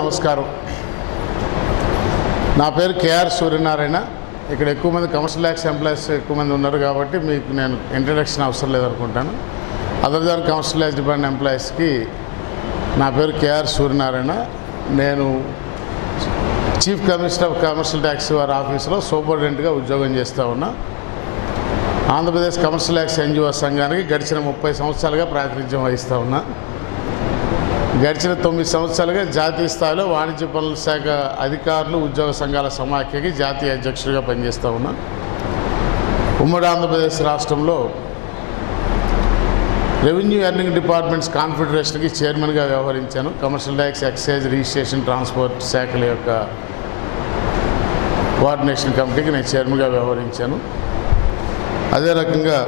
నమస్కారం. నా పేరు కేఆర్ సూర్యనారాయణ. ఇక్కడ ఎక్కువ మంది కమర్షియల్ ట్యాక్స్ ఎంప్లాయీస్ ఎక్కువ మంది ఉన్నారు కాబట్టి మీకు నేను ఇంట్రడక్షన్ అవసరం లేదనుకుంటాను. Other than commercial tax department ఎంప్లాయీస్కి నా పేరు కేఆర్ సూర్యనారాయణ. నేను chief commissioner of commercial tax వారి ఆఫీసులో సూపరింటెండెంట్గా ఉద్యోగం చేస్తూ ఉన్నా. ఆంధ్రప్రదేశ్ కమర్షియల్ ట్యాక్స్ ఎన్జిఓ సంఘానికి గడిచిన 30 సంవత్సరాలుగా ప్రాతినిధ్యం వహిస్తూ ఉన్నా. గడిచిన 9 సంవత్సరాలుగా జాతీయ స్థాయిలో వాణిజ్య పనుల శాఖ అధికారులు ఉద్యోగ సంఘాల సమాఖ్యకి జాతీయ అధ్యక్షుడిగా పనిచేస్తూ ఉన్నా. ఉమ్మడి ఆంధ్రప్రదేశ్ రాష్ట్రంలో రెవెన్యూ ఎర్నింగ్ డిపార్ట్మెంట్స్ కాన్ఫెడరేషన్కి చైర్మన్గా వ్యవహరించాను. Commercial tax, excise, registration, transport శాఖల యొక్క కోఆర్డినేషన్ కమిటీకి నేను చైర్మన్గా వ్యవహరించాను. అదే రకంగా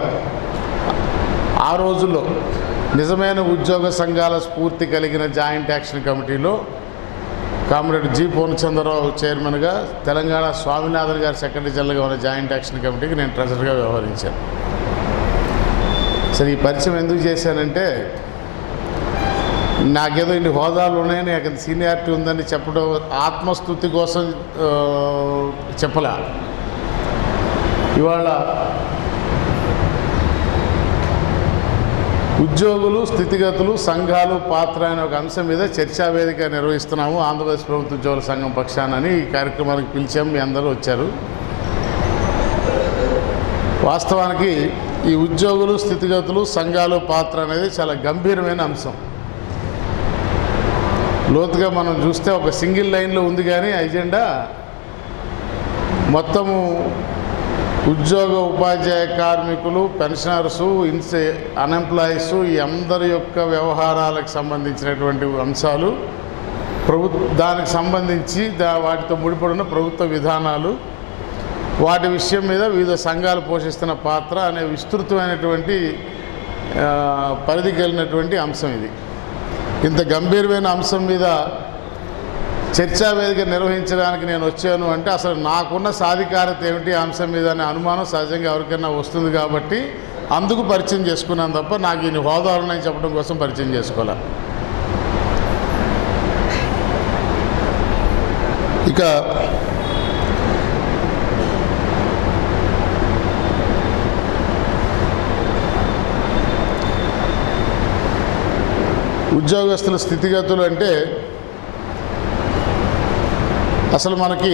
ఆ రోజుల్లో నిజమైన ఉద్యోగ సంఘాల స్ఫూర్తి కలిగిన జాయింట్ యాక్షన్ కమిటీలో కామ్రేడ్ జి పూర్ణచంద్రరావు చైర్మన్గా, తెలంగాణ స్వామినాథన్ గారు సెక్రటరీ జనరల్గా ఉన్న జాయింట్ యాక్షన్ కమిటీకి నేను ట్రెజరర్గా వ్యవహరించాను. సరే, ఈ పరిచయం ఎందుకు చేశానంటే నాకేదో ఇన్ని హోదాలు ఉన్నాయని, నాకు సీనియారిటీ ఉందని చెప్పడం ఆత్మస్తుతి కోసం చెప్పలే. ఇవాళ ఉద్యోగులు, స్థితిగతులు, సంఘాలు పాత్ర అనే ఒక అంశం మీద చర్చా వేదిక నిర్వహిస్తున్నాము ఆంధ్రప్రదేశ్ ప్రభుత్వ ఉద్యోగుల సంఘం పక్షానని. ఈ కార్యక్రమానికి పిలిచాము, మీ అందరూ వచ్చారు. వాస్తవానికి ఈ ఉద్యోగులు, స్థితిగతులు, సంఘాలు పాత్ర అనేది చాలా గంభీరమైన అంశం. లోతుగా మనం చూస్తే ఒక సింగిల్ లైన్లో ఉంది, కానీ ఎజెండా మొత్తము ఉద్యోగ, ఉపాధ్యాయ కార్మికులు, పెన్షనర్సు, అన్ఎంప్లాయీస్, ఈ అందరి యొక్క వ్యవహారాలకు సంబంధించినటువంటి అంశాలు, దానికి సంబంధించి వాటితో ముడిపడిన ప్రభుత్వ విధానాలు, వాటి విషయం మీద వివిధ సంఘాలు పోషిస్తున్న పాత్ర అనే విస్తృతమైనటువంటి పరిధి కలిగినటువంటి అంశం ఇది. ఇంత గంభీరమైన అంశం మీద చర్చా వేదిక నిర్వహించడానికి నేను వచ్చాను అంటే అసలు నాకున్న సాధికారత ఏమిటి అంశం మీద అనే అనుమానం సహజంగా ఎవరికైనా వస్తుంది. కాబట్టి అందుకు పరిచయం చేసుకున్నాను తప్ప నాకు ఇన్ని హోదాలున్నాయని చెప్పడం కోసం పరిచయం చేసుకోలే. ఇక ఉద్యోగస్తుల స్థితిగతులు అంటే అసలు మనకి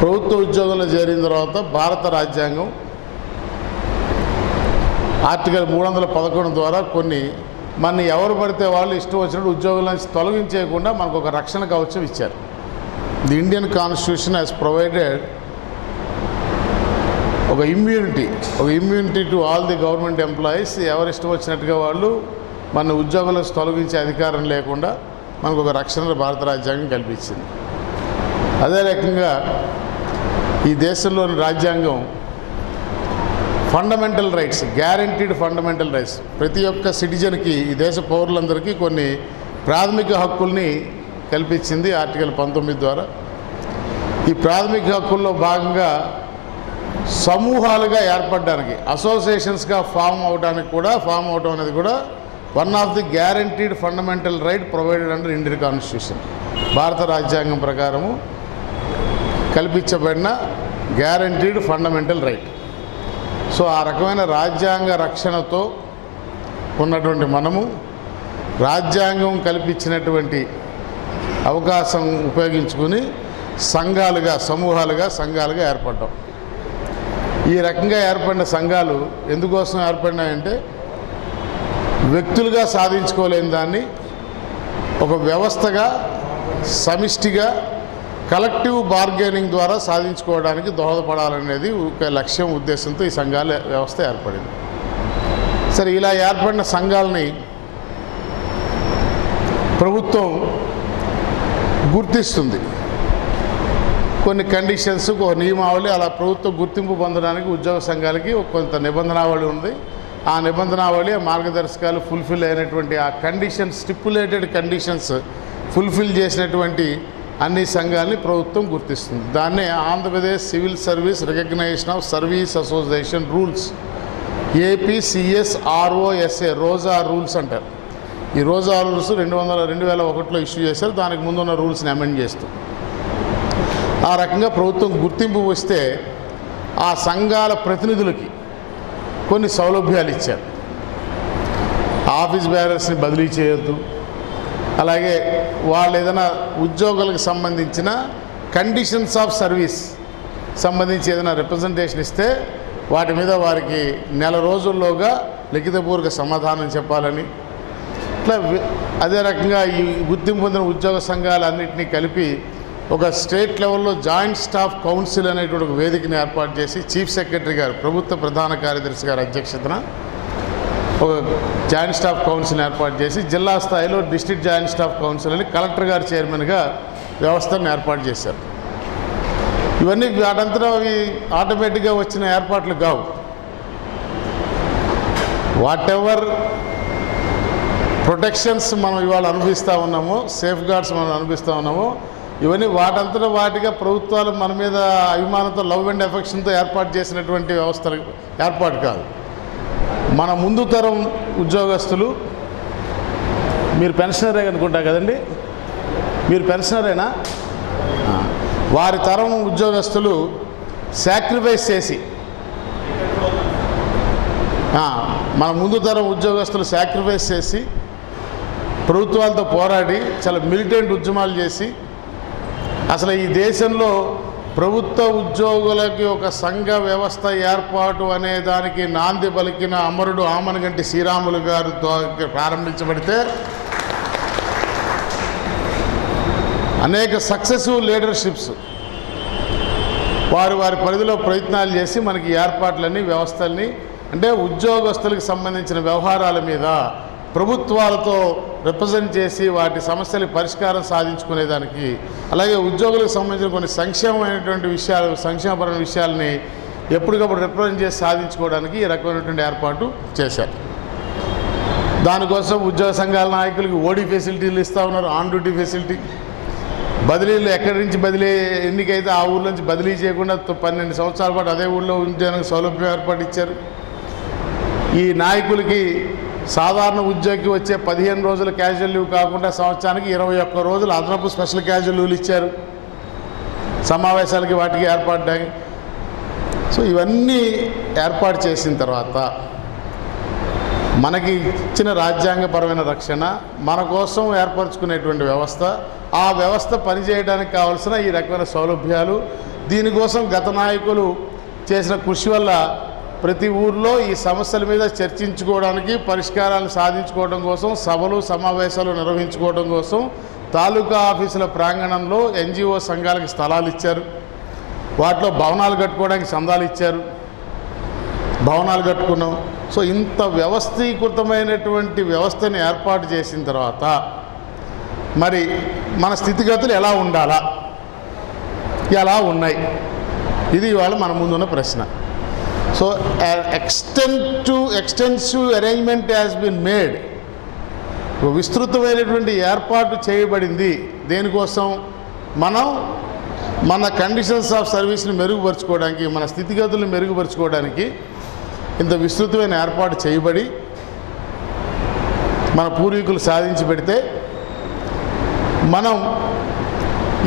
ప్రభుత్వ ఉద్యోగంలో చేరిన తర్వాత భారత రాజ్యాంగం ఆర్టికల్ 311 ద్వారా కొన్ని మన ఎవరు పడితే వాళ్ళు ఇష్టం వచ్చినట్టు ఉద్యోగుల నుంచి తొలగించేయకుండా మనకు ఒక రక్షణ కవచం ఇచ్చారు. The Indian constitution has provided ఒక immunity to all the government employees. ఎవరు ఇష్టం వచ్చినట్టుగా వాళ్ళు మన ఉద్యోగులను తొలగించే అధికారం లేకుండా మనకు ఒక రక్షణ భారత రాజ్యాంగం కల్పించింది. అదే రకంగా ఈ దేశంలోని రాజ్యాంగం fundamental rights, guaranteed fundamental rights, ప్రతి ఒక్క సిటిజన్కి, ఈ దేశ పౌరులందరికీ కొన్ని ప్రాథమిక హక్కుల్ని కల్పించింది ఆర్టికల్ 19 ద్వారా. ఈ ప్రాథమిక హక్కుల్లో భాగంగా సమూహాలుగా ఏర్పడడానికి, అసోసియేషన్స్గా ఫామ్ అవటం అనేది కూడా one of the guaranteed fundamental right provided under Indian constitution. భారత రాజ్యాంగం ప్రకారము కల్పించబడిన గ్యారంటీడ్ ఫండమెంటల్ రైట్. సో ఆ రకమైన రాజ్యాంగ రక్షణతో ఉన్నటువంటి మనము రాజ్యాంగం కల్పించినటువంటి అవకాశం ఉపయోగించుకుని సంఘాలుగా ఏర్పడ్డాం. ఈ రకంగా ఏర్పడిన సంఘాలు ఎందుకోసం ఏర్పడినాయంటే వ్యక్తులుగా సాధించుకోలేని దాన్ని ఒక వ్యవస్థగా, సమిష్టిగా, కలెక్టివ్ బార్గెనింగ్ ద్వారా సాధించుకోవడానికి దోహదపడాలనేది ఒక లక్ష్యం, ఉద్దేశంతో ఈ సంఘాల వ్యవస్థ ఏర్పడింది. సరే, ఇలా ఏర్పడిన సంఘాలని ప్రభుత్వం గుర్తిస్తుంది. కొన్ని కండిషన్స్, ఒక నియమావళి, అలా ప్రభుత్వం గుర్తింపు పొందడానికి ఉద్యోగ సంఘాలకి కొంత నిబంధనావళి ఉంది. ఆ నిబంధనావళి, మార్గదర్శకాలు ఫుల్ఫిల్ అయినటువంటి ఆ స్టిపులేటెడ్ కండిషన్స్ ఫుల్ఫిల్ చేసినటువంటి అన్ని సంఘాలని ప్రభుత్వం గుర్తిస్తుంది. దాన్నే Andhra Pradesh civil service recognition of service association rules, APCSROSA, Roja rules అంటారు. ఈ రోజా రూల్స్ 2001లో ఇష్యూ చేశారు. దానికి ముందున్న రూల్స్ని అమెండ్ చేస్తూ ఆ రకంగా ప్రభుత్వం గుర్తింపు వస్తే ఆ సంఘాల ప్రతినిధులకి కొన్ని సౌలభ్యాలు ఇచ్చారు. ఆఫీస్ బేరర్స్ని బదిలీ చేయొద్దు, అలాగే వాళ్ళు ఏదైనా ఉద్యోగులకు సంబంధించిన కండిషన్స్ ఆఫ్ సర్వీస్ సంబంధించి ఏదైనా రిప్రజెంటేషన్ ఇస్తే వాటి మీద వారికి నెల రోజుల్లోగా లిఖితపూర్వక సమాధానం చెప్పాలని, ఇట్లా అదే రకంగా ఈ గుర్తింపు పొందిన ఉద్యోగ సంఘాలన్నింటినీ కలిపి ఒక స్టేట్ లెవెల్లో జాయింట్ స్టాఫ్ కౌన్సిల్ అనేటువంటి ఒక వేదికని ఏర్పాటు చేసి చీఫ్ సెక్రటరీ గారు, ప్రభుత్వ ప్రధాన కార్యదర్శి గారి అధ్యక్షతన ఒక జాయింట్ స్టాఫ్ కౌన్సిల్ ఏర్పాటు చేసి జిల్లా స్థాయిలో డిస్ట్రిక్ట్ జాయింట్ స్టాఫ్ కౌన్సిల్ అని కలెక్టర్ గారు చైర్మన్గా వ్యవస్థను ఏర్పాటు చేశారు. ఇవన్నీ వాటంతటా అవి ఆటోమేటిక్గా వచ్చిన ఏర్పాట్లు కావు. వాట్ ఎవర్ ప్రొటెక్షన్స్ మనం ఇవాళ అనుభవిస్తూ ఉన్నామో, సేఫ్ గార్డ్స్ మనం అనుభవిస్తూ ఉన్నామో, ఇవన్నీ వాటంతటా వాటిగా ప్రభుత్వాలు మన మీద అభిమానంతో, లవ్ అండ్ ఎఫెక్షన్తో ఏర్పాటు చేసినటువంటి వ్యవస్థలు ఏర్పాటు కాదు. మన ముందు తరం ఉద్యోగస్తులు, మీరు పెన్షనరే అనుకుంటా కదండి, మీరు పెన్షనరేనా? వారి తరం ఉద్యోగస్తులు సాక్రిఫైస్ చేసి, మన ముందు తరం ఉద్యోగస్తులు సాక్రిఫైస్ చేసి ప్రభుత్వాలతో పోరాడి చాలా మిలిటెంట్ ఉద్యమాలు చేసి అసలు ఈ దేశంలో ప్రభుత్వ ఉద్యోగులకి ఒక సంఘ వ్యవస్థ ఏర్పాటు అనే దానికి నాంది పలికిన అమరుడు ఆమనగంటి శ్రీరాములు గారితో ప్రారంభించబడితే అనేక సక్సెసివ్ లీడర్షిప్స్ వారి పరిధిలో ప్రయత్నాలు చేసి మనకి ఏర్పాట్లన్నీ, వ్యవస్థల్ని, అంటే ఉద్యోగస్తులకు సంబంధించిన వ్యవహారాల మీద ప్రభుత్వాలతో రిప్రజెంట్ చేసి వాటి సమస్యలకు పరిష్కారం సాధించుకునేదానికి, అలాగే ఉద్యోగులకు సంబంధించిన కొన్ని సంక్షేమపరమైన విషయాలని ఎప్పటికప్పుడు రిప్రజెంట్ చేసి సాధించుకోవడానికి ఈ రకమైనటువంటి ఏర్పాటు చేశారు. దానికోసం ఉద్యోగ సంఘాల నాయకులకి ఓడీ ఫెసిలిటీలు ఇస్తూ ఉన్నారు, ఆన్ డ్యూటీ ఫెసిలిటీ, బదిలీలు ఎక్కడి నుంచి బదిలీ ఎన్నికైతే ఆ ఊళ్ళో నుంచి బదిలీ చేయకుండా 12 సంవత్సరాల పాటు అదే ఊళ్ళో ఉంచడానికి సౌలభ్యం ఏర్పాటు ఇచ్చారు. ఈ నాయకులకి సాధారణ ఉద్యోగికి వచ్చే 15 రోజుల క్యాజువల్ లీవ్ కాకుండా సంవత్సరానికి 21 రోజులు అదనపు స్పెషల్ క్యాజువల్ లీవ్లు ఇచ్చారు సమావేశాలకి, వాటికి ఏర్పడ్డాయి. సో ఇవన్నీ ఏర్పాటు చేసిన తర్వాత మనకి ఇచ్చిన రాజ్యాంగపరమైన రక్షణ, మన కోసం ఏర్పరచుకునేటువంటి వ్యవస్థ, ఆ వ్యవస్థ పనిచేయడానికి కావాల్సిన ఈ రకమైన సౌలభ్యాలు, దీనికోసం గత నాయకులు చేసిన కృషి వల్ల ప్రతి ఊర్లో ఈ సమస్యల మీద చర్చించుకోవడానికి, పరిష్కారాలు సాధించుకోవడం కోసం సభలు, సమావేశాలు నిర్వహించుకోవడం కోసం తాలూకా ఆఫీసుల ప్రాంగణంలో ఎన్జిఓ సంఘాలకు స్థలాలు ఇచ్చారు. వాటిలో భవనాలు కట్టుకోవడానికి చందాలు ఇచ్చారు, భవనాలు కట్టుకున్నాం. సో ఇంత వ్యవస్థీకృతమైనటువంటి వ్యవస్థని ఏర్పాటు చేసిన తర్వాత మరి మన స్థితిగతులు ఎలా ఉండాలా, ఎలా ఉన్నాయి, ఇది ఇవాళ మన ముందున్న ప్రశ్న. So extensive arrangement has been made, విస్తృతమైనటువంటి ఏర్పాటు చేయబడింది. దేనికోసం? మన కండిషన్స్ ఆఫ్ సర్వీస్ని మెరుగుపరుచుకోవడానికి, మన స్థితిగతులను మెరుగుపరుచుకోవడానికి ఇంత విస్తృతమైన ఏర్పాటు చేయబడి మన పూర్వీకులు సాధించి పెడితే మనం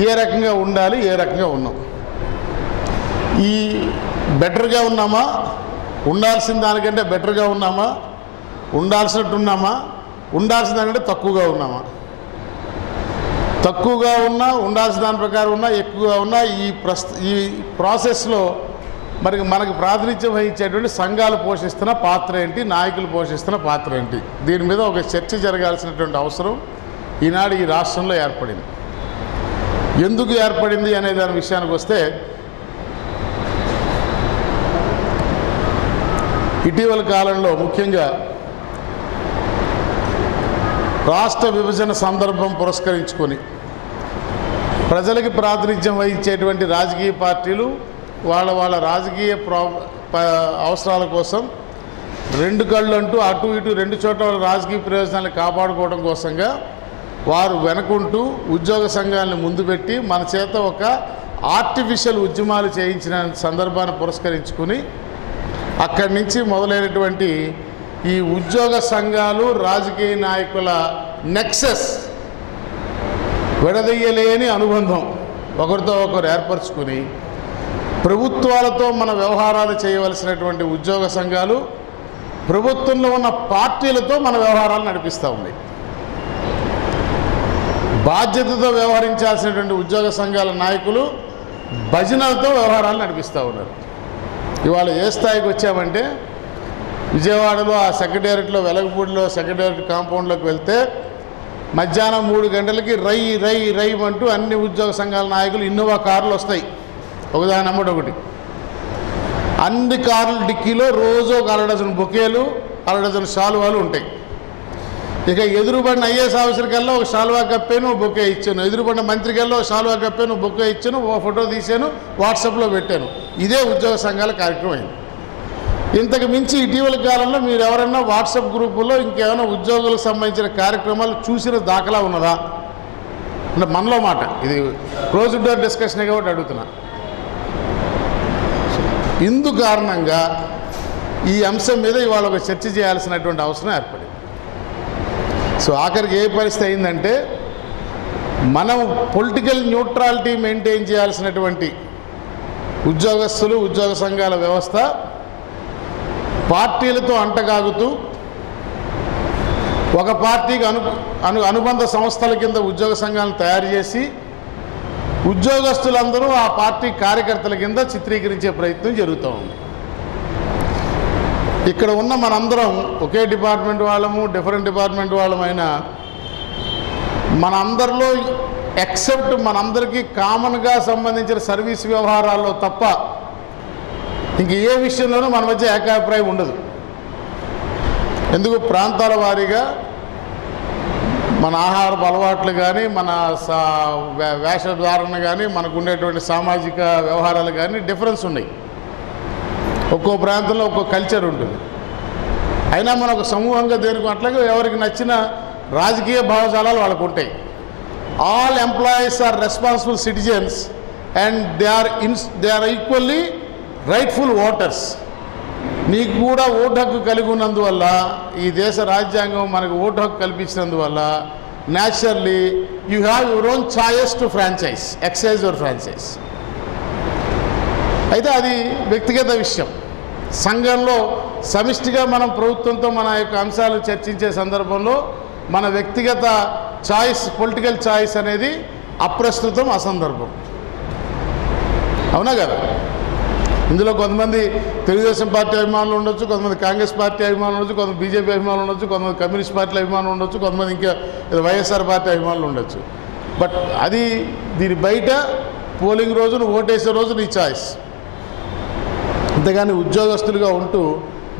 ఏ రకంగా ఉండాలి, ఏ రకంగా ఉన్నాం, ఈ బెటర్గా ఉన్నామా, ఉండాల్సిన దానికంటే బెటర్గా ఉన్నామా, ఉండాల్సినట్టు ఉన్నామా, ఉండాల్సిన దానికంటే తక్కువగా ఉన్నామా, తక్కువగా ఉన్నా, ఉండాల్సిన దాని ప్రకారం ఉన్నా, ఎక్కువగా ఉన్నా, ఈ ప్రాసెస్లో మనకి ప్రాతినిధ్యం వహించేటువంటి సంఘాలు పోషిస్తున్న పాత్ర ఏంటి, నాయకులు పోషిస్తున్న పాత్ర ఏంటి, దీని మీద ఒక చర్చ జరగాల్సినటువంటి అవసరం ఈనాడు ఈ రాష్ట్రంలో ఏర్పడింది. ఎందుకు ఏర్పడింది అనే దాని విషయానికి వస్తే, ఇటీవల కాలంలో ముఖ్యంగా రాష్ట్ర విభజన సందర్భం పురస్కరించుకొని ప్రజలకి ప్రాతినిధ్యం వహించేటువంటి రాజకీయ పార్టీలు వాళ్ళ రాజకీయ అవసరాల కోసం రెండు కళ్ళు అంటూ అటు ఇటు రెండు చోట్ల రాజకీయ ప్రయోజనాలను కాపాడుకోవడం కోసంగా వారు వెనకుంటూ ఉద్యోగ సంఘాలను ముందు పెట్టి మన చేత ఒక ఆర్టిఫిషియల్ ఉద్యమాలు చేయించిన సందర్భాన్ని పురస్కరించుకుని అక్కడి నుంచి మొదలైనటువంటి ఈ ఉద్యోగ సంఘాలు రాజకీయ నాయకుల నెక్సస్, విడదీయలేని అనుబంధం ఒకరితో ఒకరు ఏర్పరచుకుని ప్రభుత్వాలతో మన వ్యవహారాలు చేయవలసినటువంటి ఉద్యోగ సంఘాలు ప్రభుత్వంలో ఉన్న పార్టీలతో మన వ్యవహారాలు నడిపిస్తూ ఉన్నాయి. బాధ్యతతో వ్యవహరించాల్సినటువంటి ఉద్యోగ సంఘాల నాయకులు భజనలతో వ్యవహారాలు నడిపిస్తూ ఉన్నారు. ఇవాళ ఏ స్థాయికి వచ్చామంటే విజయవాడలో ఆ సెక్రటేరియట్లో వెలగపూడిలో సెక్రటేరియట్ కాంపౌండ్లోకి వెళ్తే మధ్యాహ్నం 3 గంటలకి రై రై రై అంటూ అన్ని ఉద్యోగ సంఘాల నాయకులు ఇన్నోవా కార్లు వస్తాయి, ఒకదాని నెంబర్ ఒకటి. అన్ని కార్ల డిక్కీలో రోజు ఒక 1 డజన్ బొకేలు 1 డజన్ శాలువాలు ఉంటాయి. ఇక ఎదురుపడిన ఐఏఎస్ ఆఫీసర్ కల్లా ఒక శాలువా కప్పాను, బొకే ఇచ్చాను. ఎదురుపడిన మంత్రి కల్లా ఒక శాలువా కప్పాను, బొకే ఇచ్చాను, ఓ ఫోటో తీశాను, వాట్సాప్లో పెట్టాను. ఇదే ఉద్యోగ సంఘాల కార్యక్రమం అయింది. ఇంతకు మించి ఇటీవల కాలంలో మీరు ఎవరైనా వాట్సాప్ గ్రూపుల్లో ఇంకేమైనా ఉద్యోగులకు సంబంధించిన కార్యక్రమాలు చూసిన దాఖలా ఉన్నదా అంటే మనలో మాట, ఇది క్లోజ్ డోర్ డిస్కషన్ కాబట్టి అడుగుతున్నా. ఇందు కారణంగా ఈ అంశం మీద ఇవాళ ఒక చర్చ చేయాల్సినటువంటి అవసరం ఏర్పడింది. సో ఆఖరికి ఏ పరిస్థితి అయిందంటే మనం పొలిటికల్ న్యూట్రాలిటీ మెయింటైన్ చేయాల్సినటువంటి ఉద్యోగస్తులు ఉద్యోగ సంఘాల వ్యవస్థ పార్టీలతో అంటగాగుతూ ఒక పార్టీకి అనుబంధ సంస్థల కింద ఉద్యోగ సంఘాలను తయారు చేసి ఉద్యోగస్తులందరూ ఆ పార్టీ కార్యకర్తల కింద చిత్రీకరించే ప్రయత్నం జరుగుతూ ఉంది. ఇక్కడ ఉన్న మనందరం ఒకే డిపార్ట్మెంట్ వాళ్ళము, డిఫరెంట్ డిపార్ట్మెంట్ వాళ్ళమైనా మనందరిలో ఎక్సెప్ట్ మనందరికీ కామన్గా సంబంధించిన సర్వీస్ వ్యవహారాల్లో తప్ప ఇంక ఏ విషయంలోనూ మన మధ్య ఏకాభిప్రాయం ఉండదు. ఎందుకు ప్రాంతాల వారీగా మన ఆహారపు అలవాట్లు కానీ, మన వేషధారణ కానీ, మనకు ఉండేటువంటి సామాజిక వ్యవహారాలు కానీ డిఫరెన్స్ ఉన్నాయి. ఒక్కో ప్రాంతంలో ఒక్కో కల్చర్ ఉంటుంది. అయినా మన ఒక సమూహంగా దేనికి అట్లాగే ఎవరికి నచ్చిన రాజకీయ భావజాలాలు వాళ్ళకు ఉంటాయి. All employees are responsible citizens and they are equally rightful voters. నీకు కూడా ఓటు హక్కు కలిగి ఉన్నందువల్ల, ఈ దేశ రాజ్యాంగం మనకు ఓటు హక్కు కల్పించినందువల్ల naturally you have your own choice to franchise, exercise your franchise. అయితే అది వ్యక్తిగత విషయం. సంఘంలో సమిష్టిగా మనం ప్రభుత్వంతో మన యొక్క అంశాలు చర్చించే సందర్భంలో మన వ్యక్తిగత చాయిస్, పొలిటికల్ చాయిస్ అనేది అప్రస్తుతం, అసందర్భం. అవునా కదా? ఇందులో కొంతమంది తెలుగుదేశం పార్టీ అభిమానులు ఉండొచ్చు, కొంతమంది కాంగ్రెస్ పార్టీ అభిమానులు ఉండొచ్చు, కొంతమంది బీజేపీ అభిమానులు ఉండొచ్చు, కొంతమంది కమ్యూనిస్ట్ పార్టీల అభిమానులు ఉండొచ్చు, కొంతమంది ఇంకా వైఎస్ఆర్ పార్టీ అభిమానులు ఉండొచ్చు. బట్ అది దీని బయట పోలింగ్ రోజు నువ్వు ఓటేసే రోజు నీ చాయిస్. అంతేగాని ఉద్యోగస్తులుగా ఉంటూ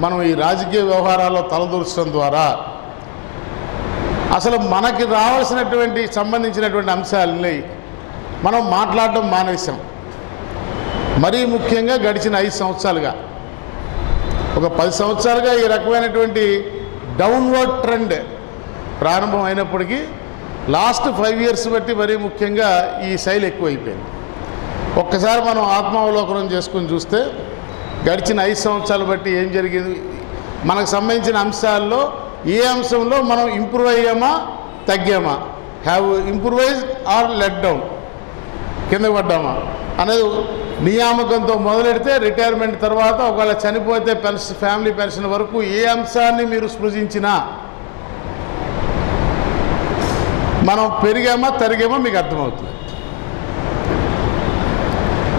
మనం ఈ రాజకీయ వ్యవహారాల్లో తలదూర్చడం ద్వారా అసలు మనకి రావాల్సినటువంటి సంబంధించినటువంటి అంశాలని మనం మాట్లాడడం మానేసాం. మరీ ముఖ్యంగా గడిచిన 5 సంవత్సరాలుగా, ఒక 10 సంవత్సరాలుగా ఈ రకమైనటువంటి డౌన్వర్డ్ ట్రెండ్ ప్రారంభం అయినప్పటికీ లాస్ట్ 5 ఇయర్స్ బట్టి మరీ ముఖ్యంగా ఈ శైలి ఎక్కువైపోయింది. ఒక్కసారి మనం ఆత్మావలోకనం చేసుకుని చూస్తే గడిచిన 5 సంవత్సరాలు బట్టి ఏం జరిగింది, మనకు సంబంధించిన అంశాల్లో ఏ అంశంలో మనం ఇంప్రూవ్ అయ్యామా, తగ్గామా, have improvised or let down, కింద పడ్డామా అనేది నియామకంతో మొదలెడితే రిటైర్మెంట్ తర్వాత ఒకవేళ చనిపోతే ఫ్యామిలీ పెన్షన్ వరకు ఏ అంశాన్ని మీరు స్పృశించినా మనం పెరిగామా తరిగామా మీకు అర్థమవుతుంది.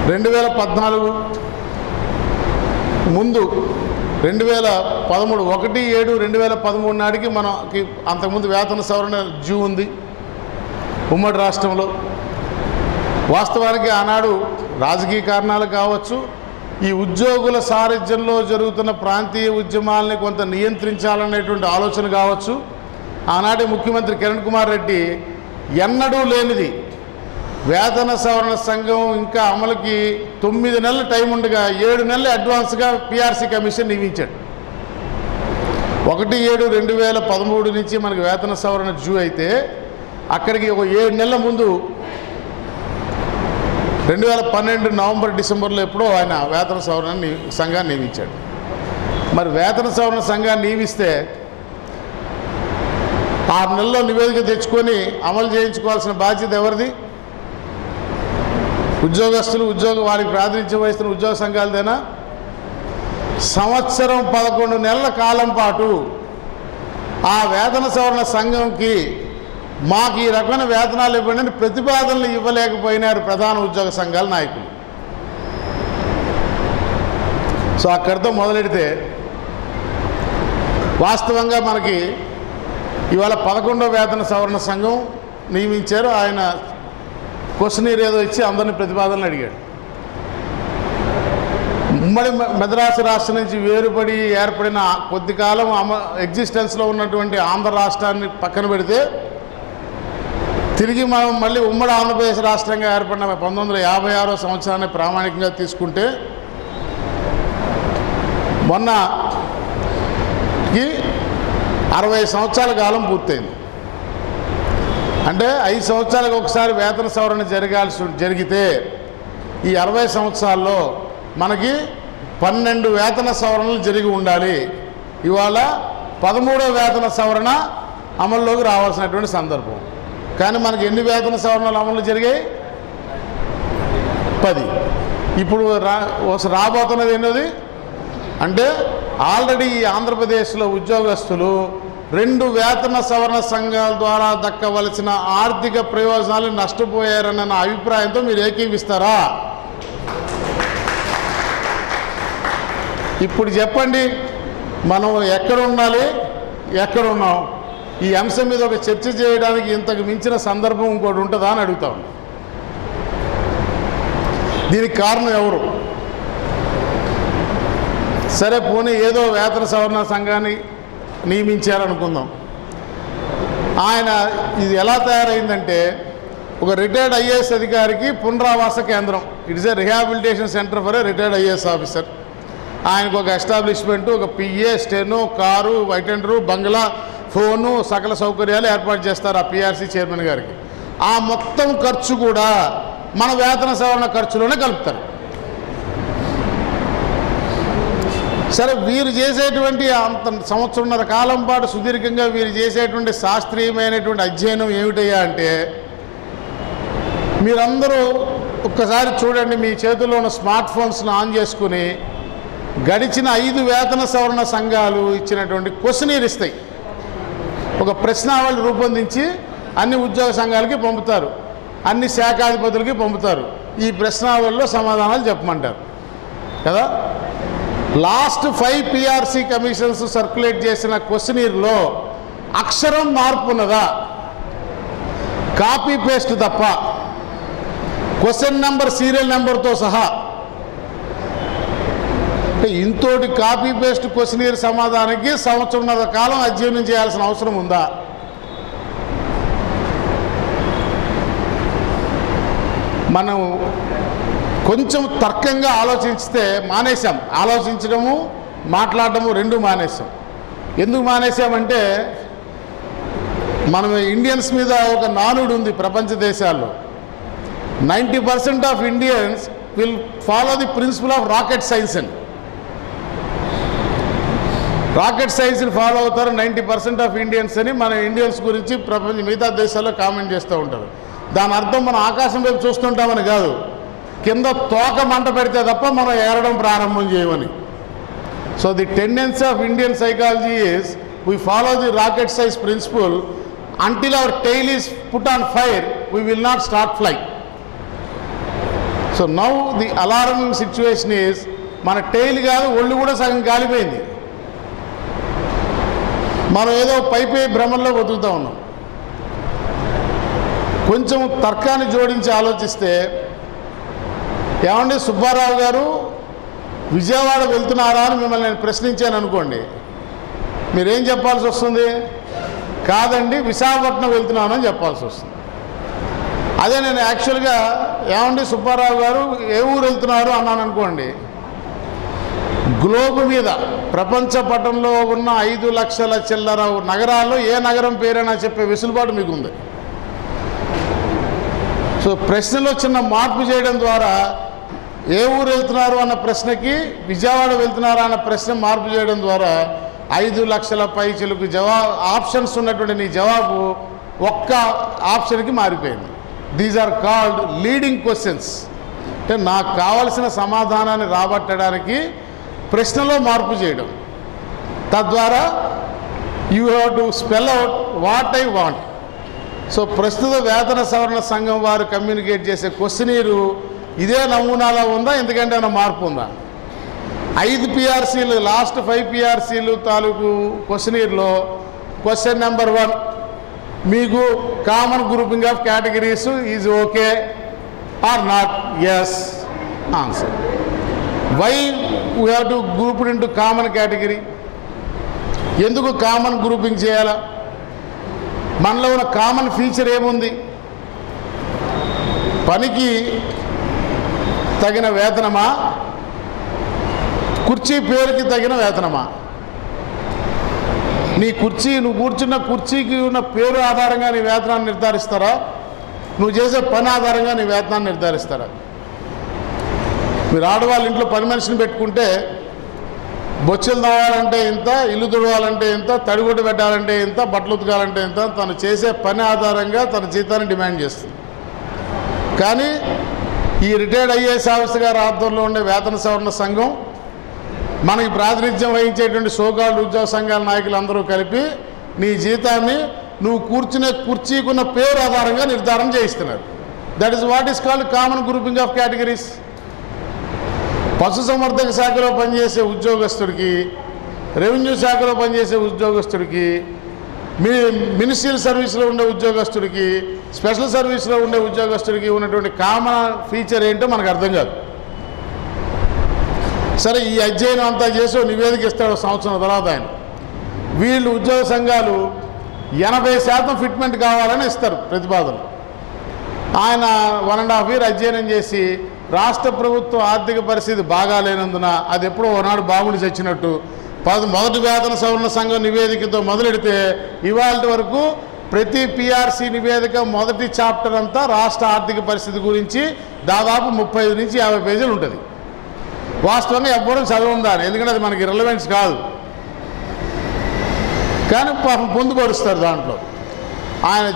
2014 ముందు 2013 1/7/2013 నాటికి మనకి అంతకుముందు వేతన సవరణ డ్యూ ఉంది ఉమ్మడి రాష్ట్రంలో. వాస్తవానికి ఆనాడు రాజకీయ కారణాలు కావచ్చు, ఈ ఉద్యోగుల సారథ్యంలో జరుగుతున్న ప్రాంతీయ ఉద్యమాలని కొంత నియంత్రించాలనేటువంటి ఆలోచన కావచ్చు, ఆనాటి ముఖ్యమంత్రి కిరణ్ కుమార్ రెడ్డి ఎన్నడూ లేనిది వేతన సవరణ సంఘం ఇంకా అమలుకి 9 నెలల టైం ఉండగా 7 నెలలు అడ్వాన్స్గా పిఆర్సీ కమిషన్ నియమించాడు. 1/7/2013 నుంచి మనకి వేతన సవరణ డ్యూ అయితే అక్కడికి ఒక 7 నెలల ముందు 2012 నవంబర్ డిసెంబర్లో ఎప్పుడో ఆయన వేతన సవరణ సంఘాన్ని నియమించాడు. మరి వేతన సవరణ సంఘాన్ని నియమిస్తే 6 నెలల్లో నివేదిక తెచ్చుకొని అమలు చేయించుకోవాల్సిన బాధ్యత ఎవరిది? ఉద్యోగస్తులు, వారికి ప్రాతినిధ్యం వహిస్తున్న ఉద్యోగ సంఘాలదేనా? సంవత్సరం 11 నెలల కాలం పాటు ఆ వేతన సవరణ సంఘంకి మాకు ఈ రకమైన వేతనాలు ఇవ్వండి ప్రతిపాదనలు ఇవ్వలేకపోయినారు ప్రధాన ఉద్యోగ సంఘాల నాయకులు. సో అక్కడితో మొదలెడితే వాస్తవంగా మనకి ఇవాళ 11వ వేతన సవరణ సంఘం నియమించారు. ఆయన క్వశ్చనీర్ ఏదో ఇచ్చి అందరినీ ప్రతిపాదనలు అడిగాడు. ఉమ్మడి మద్రాసు రాష్ట్రం నుంచి వేరుపడి ఏర్పడిన కొద్ది కాలం ఎగ్జిస్టెన్స్లో ఉన్నటువంటి ఆంధ్ర రాష్ట్రాన్ని పక్కన పెడితే తిరిగి మనం మళ్ళీ ఉమ్మడి ఆంధ్రప్రదేశ్ రాష్ట్రంగా ఏర్పడిన 1956వ సంవత్సరాన్ని ప్రామాణికంగా తీసుకుంటే మొన్నకి 60 సంవత్సరాల కాలం పూర్తయింది. అంటే 5 సంవత్సరాలకు ఒకసారి వేతన సవరణ జరిగితే ఈ 60 సంవత్సరాల్లో మనకి 12 వేతన సవరణలు జరిగి ఉండాలి. ఇవాళ 13వ వేతన సవరణ అమల్లోకి రావాల్సినటువంటి సందర్భం. కానీ మనకి ఎన్ని వేతన సవరణలు అమలు జరిగాయి? 10. ఇప్పుడు రాబోతున్నది ఎన్నోది అంటే ఆల్రెడీ ఈ ఆంధ్రప్రదేశ్లో ఉద్యోగస్తులు 2 వేతన సవరణ సంఘాల ద్వారా దక్కవలసిన ఆర్థిక ప్రయోజనాలు నష్టపోయారన్న నా అభిప్రాయంతో మీరు ఏకీవిస్తారా? ఇప్పుడు చెప్పండి, మనం ఎక్కడ ఉండాలి, ఎక్కడ ఉన్నాం? ఈ అంశం మీద ఒక చర్చ చేయడానికి ఇంతకు మించిన సందర్భం ఇంకోటి ఉంటుందా అని అడుగుతాం. దీనికి కారణం ఎవరు? సరే పోనీ ఏదో వేతన సవరణ సంఘాన్ని నియమించారనుకుందాం. ఆయన ఇది ఎలా తయారైందంటే ఒక రిటైర్డ్ ఐఏఎస్ అధికారికి పునరావాస కేంద్రం. It is a rehabilitation centre for a retired IAS officer. ఆయనకు ఒక ఎస్టాబ్లిష్మెంటు, ఒక పిఏ, స్టెనో, కారు, అటెండరు, బంగ్లా, ఫోను, సకల సౌకర్యాలు ఏర్పాటు చేస్తారు ఆ పిఆర్సీ చైర్మన్ గారికి. ఆ మొత్తం ఖర్చు కూడా మన వేతన సవరణ ఖర్చులోనే కలుపుతారు. సరే, వీరు చేసేటువంటి అంత సంవత్సరంన్నర కాలం పాటు సుదీర్ఘంగా వీరు చేసేటువంటి శాస్త్రీయమైనటువంటి అధ్యయనం ఏమిటయ్యా అంటే, మీరందరూ ఒక్కసారి చూడండి, మీ చేతుల్లో ఉన్న స్మార్ట్ ఫోన్స్ను ఆన్ చేసుకుని గడిచిన 5 వేతన సవరణ సంఘాలు ఇచ్చినటువంటి క్వశ్చనీర్ ఇస్తాయి. ఒక ప్రశ్నావళి రూపొందించి అన్ని ఉద్యోగ సంఘాలకి పంపుతారు, అన్ని శాఖాధిపతులకి పంపుతారు. ఈ ప్రశ్నావళిలో సమాధానాలు చెప్పమంటారు కదా. లాస్ట్ 5 పిఆర్సీ కమిషన్స్ సర్క్యులేట్ చేసిన క్వశ్చనీర్లో అక్షరం మార్పు ఉన్నదా? కాపీ పేస్ట్ తప్ప, క్వశ్చన్ నెంబర్, సీరియల్ నెంబర్తో సహా. ఇంతోటి కాపీ పేస్ట్ క్వశ్చనీర్ సమాధానానికి సంవత్సరంన్నర కాలం అధ్యయనం చేయాల్సిన అవసరం ఉందా? మనం కొంచెం తర్కంగా ఆలోచిస్తే మానేశాం. ఆలోచించడము, మాట్లాడటము 2 మానేశాం. ఎందుకు మానేశామంటే మనం ఇండియన్స్ మీద ఒక నానుడు ఉంది ప్రపంచ దేశాల్లో. 90% of Indians will follow the principle of rocket science అని. రాకెట్ సైన్స్ని ఫాలో అవుతారు 90% ఆఫ్ ఇండియన్స్ అని మన ఇండియన్స్ గురించి ప్రపంచ మిగతా దేశాల్లో కామెంట్ చేస్తూ ఉంటారు. దాని అర్థం మనం ఆకాశం వైపు చూస్తుంటామని కాదు, కింద తోక మంట పెడితే తప్ప మనం ఎగరడం ప్రారంభం చేయమని. So the tendency of Indian psychology is we follow the rocket science principle until our tail is put on fire we will not start fly. So now the alarming situation is మన tail కాదు, ఒళ్ళు కూడా సగం కాలిపోయింది. మనం ఏదో పైపై భ్రమంలో బతుకుతూ ఉన్నాం. కొంచెం తర్కాన్ని జోడించి ఆలోచిస్తే, ఏమండి సుబ్బారావు గారు విజయవాడ వెళ్తున్నారా అని మిమ్మల్ని నేను ప్రశ్నించాను అనుకోండి, మీరేం చెప్పాల్సి వస్తుంది? కాదండి విశాఖపట్నం వెళ్తున్నానని చెప్పాల్సి వస్తుంది. అదే నేను యాక్చువల్గా ఏమండి సుబ్బారావు గారు ఏ ఊరు వెళ్తున్నారు అన్నాను అనుకోండి, గ్లోబ్ మీద ప్రపంచ పటంలో ఉన్న 5 లక్షల చిల్లర నగరాల్లో ఏ నగరం పేరైనా చెప్పే వెసులుబాటు మీకు ఉంది. సో ప్రశ్నలో చిన్న మార్పు చేయడం ద్వారా ఏ ఊరు వెళ్తున్నారు అన్న ప్రశ్నకి విజయవాడ వెళ్తున్నారా అన్న ప్రశ్న మార్పు చేయడం ద్వారా 5 లక్షల పైచిలకు ఆప్షన్స్ ఉన్నటువంటి నీ జవాబు ఒక్క ఆప్షన్కి మారిపోయింది. These are called leading questions. అంటే నాకు కావలసిన సమాధానాన్ని రాబట్టడానికి ప్రశ్నలో మార్పు చేయడం. తద్వారా you have to spell out what I want. So ప్రస్తుత వేతన సవరణ సంఘం వారు కమ్యూనికేట్ చేసే క్వశ్చనీరు ఇదే నమూనాలో ఉందా, ఎందుకంటే ఏమైనా మార్పు ఉందా? 5 పిఆర్సీలు, లాస్ట్ 5 పిఆర్సీలు తాలూకు క్వశ్చనీర్లో క్వశ్చన్ నెంబర్ 1 మీకు common grouping of categories is okay or not? Yes answer. Why we have to group into common category? ఎందుకు కామన్ గ్రూపింగ్ చేయాలా? మనలో ఉన్న కామన్ ఫీచర్ ఏముంది? పనికి తగిన వేతనమా, కుర్చీ పేరుకి తగిన వేతనమా? నీ కుర్చీ, నువ్వు కూర్చున్న కుర్చీకి ఉన్న పేరు ఆధారంగా నీ వేతనాన్ని నిర్ధారిస్తారా, నువ్వు చేసే పని ఆధారంగా నీ వేతనాన్ని నిర్ధారిస్తారా? మీరు ఆడవాళ్ళ ఇంట్లో పని మనిషిని పెట్టుకుంటే బొచ్చెలు తవ్వాలంటే ఇంత, ఇల్లు తుడవాలంటే ఇంత, తడిగుడ్డు పెట్టాలంటే ఇంత, బట్టలు ఉతకాలంటే ఇంత, తను చేసే పని ఆధారంగా తన జీతాన్ని డిమాండ్ చేస్తుంది. కానీ ఈ రిటైర్డ్ ఐఏఎస్ ఆఫీసర్ గారి ఆధ్వర్యంలో ఉండే వేతన సవరణ సంఘం, మనకి ప్రాతినిధ్యం వహించేటువంటి సోకాల్డ్ ఉద్యోగ సంఘాల నాయకులందరూ కలిపి నీ జీతాన్ని నువ్వు కూర్చునే కుర్చీకున్న పేరు ఆధారంగా నిర్ధారణ చేయిస్తున్నారు. That is what is called common grouping of categories. పశుసంవర్ధక శాఖలో పనిచేసే ఉద్యోగస్తుడికి, రెవెన్యూ శాఖలో పనిచేసే ఉద్యోగస్తుడికి, మినిస్ట్రియల్ సర్వీస్లో ఉండే ఉద్యోగస్తుడికి, స్పెషల్ సర్వీస్లో ఉండే ఉద్యోగస్తుడికి ఉన్నటువంటి కామన్ ఫీచర్ ఏంటో మనకు అర్థం కాదు. సరే, ఈ అధ్యయనం అంతా చేసి నివేదిక ఇస్తాడు సంవత్సరం తర్వాత ఆయన. వీళ్ళు ఉద్యోగ సంఘాలు 80% ఫిట్మెంట్ కావాలని ఇస్తారు ప్రతిపాదన. ఆయన 1.5 year అధ్యయనం చేసి రాష్ట్ర ప్రభుత్వ ఆర్థిక పరిస్థితి బాగాలేనందున, అది ఎప్పుడో ఒకనాడు బాగుండి చచ్చినట్టు, మొదటి వేతన సవరణ సంఘం నివేదికతో మొదలెడితే ఇవాళ వరకు ప్రతి పిఆర్సీ నివేదిక మొదటి చాప్టర్ అంతా రాష్ట్ర ఆర్థిక పరిస్థితి గురించి దాదాపు 35 నుంచి 50 పేజీలు ఉంటుంది. వాస్తవంగా ఎవ్వడం చదవందాని, ఎందుకంటే అది మనకి రిలవెన్స్ కాదు. కానీ పాపం పొందుపరుస్తారు దాంట్లో. ఆయన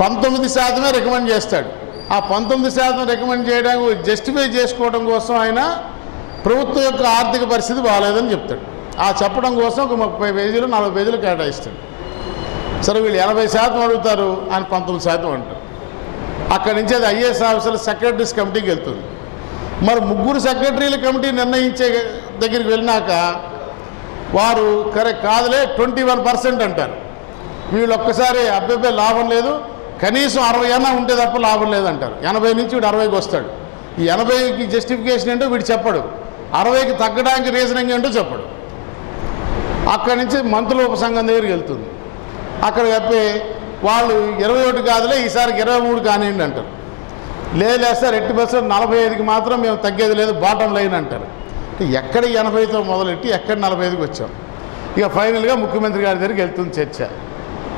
19% రికమెండ్ చేస్తాడు. ఆ 19% రికమెండ్ చేయడానికి జస్టిఫై చేసుకోవడం కోసం ఆయన ప్రభుత్వం యొక్క ఆర్థిక పరిస్థితి బాగాలేదని చెప్తాడు. ఆ చెప్పడం కోసం ఒక 30 పేజీలు 40 పేజీలు కేటాయిస్తాడు. సరే, వీళ్ళు 80% అడుగుతారు, ఆయన 19% అంటారు. అక్కడి నుంచి అది ఐఏఎస్ ఆఫీసర్ల సెక్రటరీస్ కమిటీకి వెళ్తుంది. మరి 3 సెక్రటరీల కమిటీ నిర్ణయించే దగ్గరికి వెళ్ళినాక వారు కరెక్ట్ కాదులే 21% అంటారు. వీళ్ళు ఒక్కసారి అబ్బాయి లాభం లేదు, కనీసం 60 అన్నా ఉంటే తప్ప లాభం లేదంటారు. 80 నుంచి వీడు 60కి వస్తాడు. ఈ 80కి జస్టిఫికేషన్ ఏంటో వీడు చెప్పడు, 60కి తగ్గడానికి రీజనింగ్ ఏంటో చెప్పడు. అక్కడి నుంచి మంత్రుల ఉపసంఘం దగ్గరికి వెళ్తుంది. అక్కడ చెప్పి వాళ్ళు 21 కాదులే, ఈసారికి 23 కానివ్వండి అంటారు. లేదు సార్ 80%, 45కి మాత్రం మేము తగ్గేది లేదు, బాటం లైన్ అంటారు. ఎక్కడ 80తో మొదలెట్టి ఎక్కడ 45కి వచ్చాం. ఇక ఫైనల్గా ముఖ్యమంత్రి గారి దగ్గరికి వెళ్తుంది చర్చ.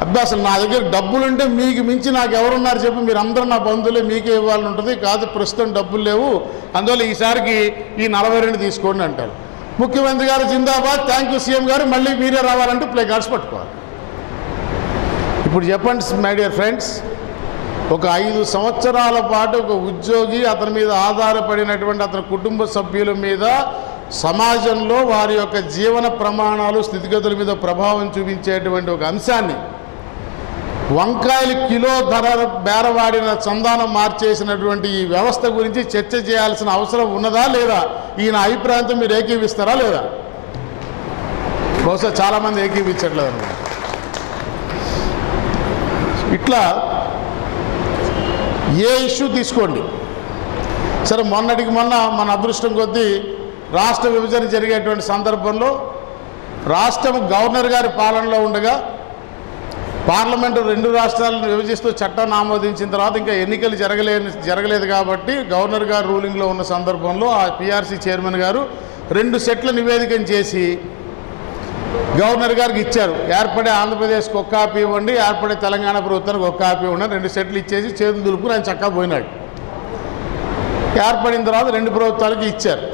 అబ్బా, అసలు నా దగ్గర డబ్బులుంటే మీకు మించి నాకు ఎవరున్నారు చెప్పి, మీరు అందరూ నా బంధువులే, మీకే ఇవ్వాలని ఉంటుంది. కాదు, ప్రస్తుతం డబ్బులు లేవు, అందువల్ల ఈసారికి ఈ 42 తీసుకోండి అంటారు. ముఖ్యమంత్రి గారు జిందాబాద్, థ్యాంక్ యూ సీఎం గారు, మళ్ళీ మీరే రావాలంటూ ప్లే కార్డ్స్ పట్టుకోవాలి. ఇప్పుడు చెప్పండి మై డియర్ ఫ్రెండ్స్, ఒక 5 సంవత్సరాల పాటు ఒక ఉద్యోగి, అతని మీద ఆధారపడినటువంటి అతని కుటుంబ సభ్యుల మీద సమాజంలో వారి యొక్క జీవన ప్రమాణాలు, స్థితిగతుల మీద ప్రభావం చూపించేటువంటి ఒక అంశాన్ని వంకాయలు కిలో ధర బేరవాడిన చందానం మార్చేసినటువంటి ఈ వ్యవస్థ గురించి చర్చ చేయాల్సిన అవసరం ఉన్నదా లేదా? ఈయన అభిప్రాయంతో మీరు ఏకీవిస్తారా లేదా? బహుశా చాలామంది ఏకీవించట్లేదు అనమాట. ఇట్లా ఏ ఇష్యూ తీసుకోండి. సరే, మొన్నటికి మొన్న మన అదృష్టం కొద్దీ రాష్ట్ర విభజన జరిగేటువంటి సందర్భంలో రాష్ట్రం గవర్నర్ గారి పాలనలో ఉండగా పార్లమెంటు 2 రాష్ట్రాలను విభజిస్తూ చట్టాన్ని ఆమోదించిన తర్వాత ఇంకా ఎన్నికలు జరగలేదు కాబట్టి గవర్నర్ గారు రూలింగ్లో ఉన్న సందర్భంలో ఆ పిఆర్సీ చైర్మన్ గారు 2 సెట్ల నివేదికను చేసి గవర్నర్ గారికి ఇచ్చారు. ఏర్పడే ఆంధ్రప్రదేశ్కి ఒక కాపీ ఇవ్వండి, ఏర్పడే తెలంగాణ ప్రభుత్వానికి ఒక కాపీ ఇవ్వండి. 2 సెట్లు ఇచ్చేసి చేతులు దులుపుకుని ఆయన చక్కగా పోయినాడు. ఏర్పడిన తర్వాత 2 ప్రభుత్వాలకి ఇచ్చారు.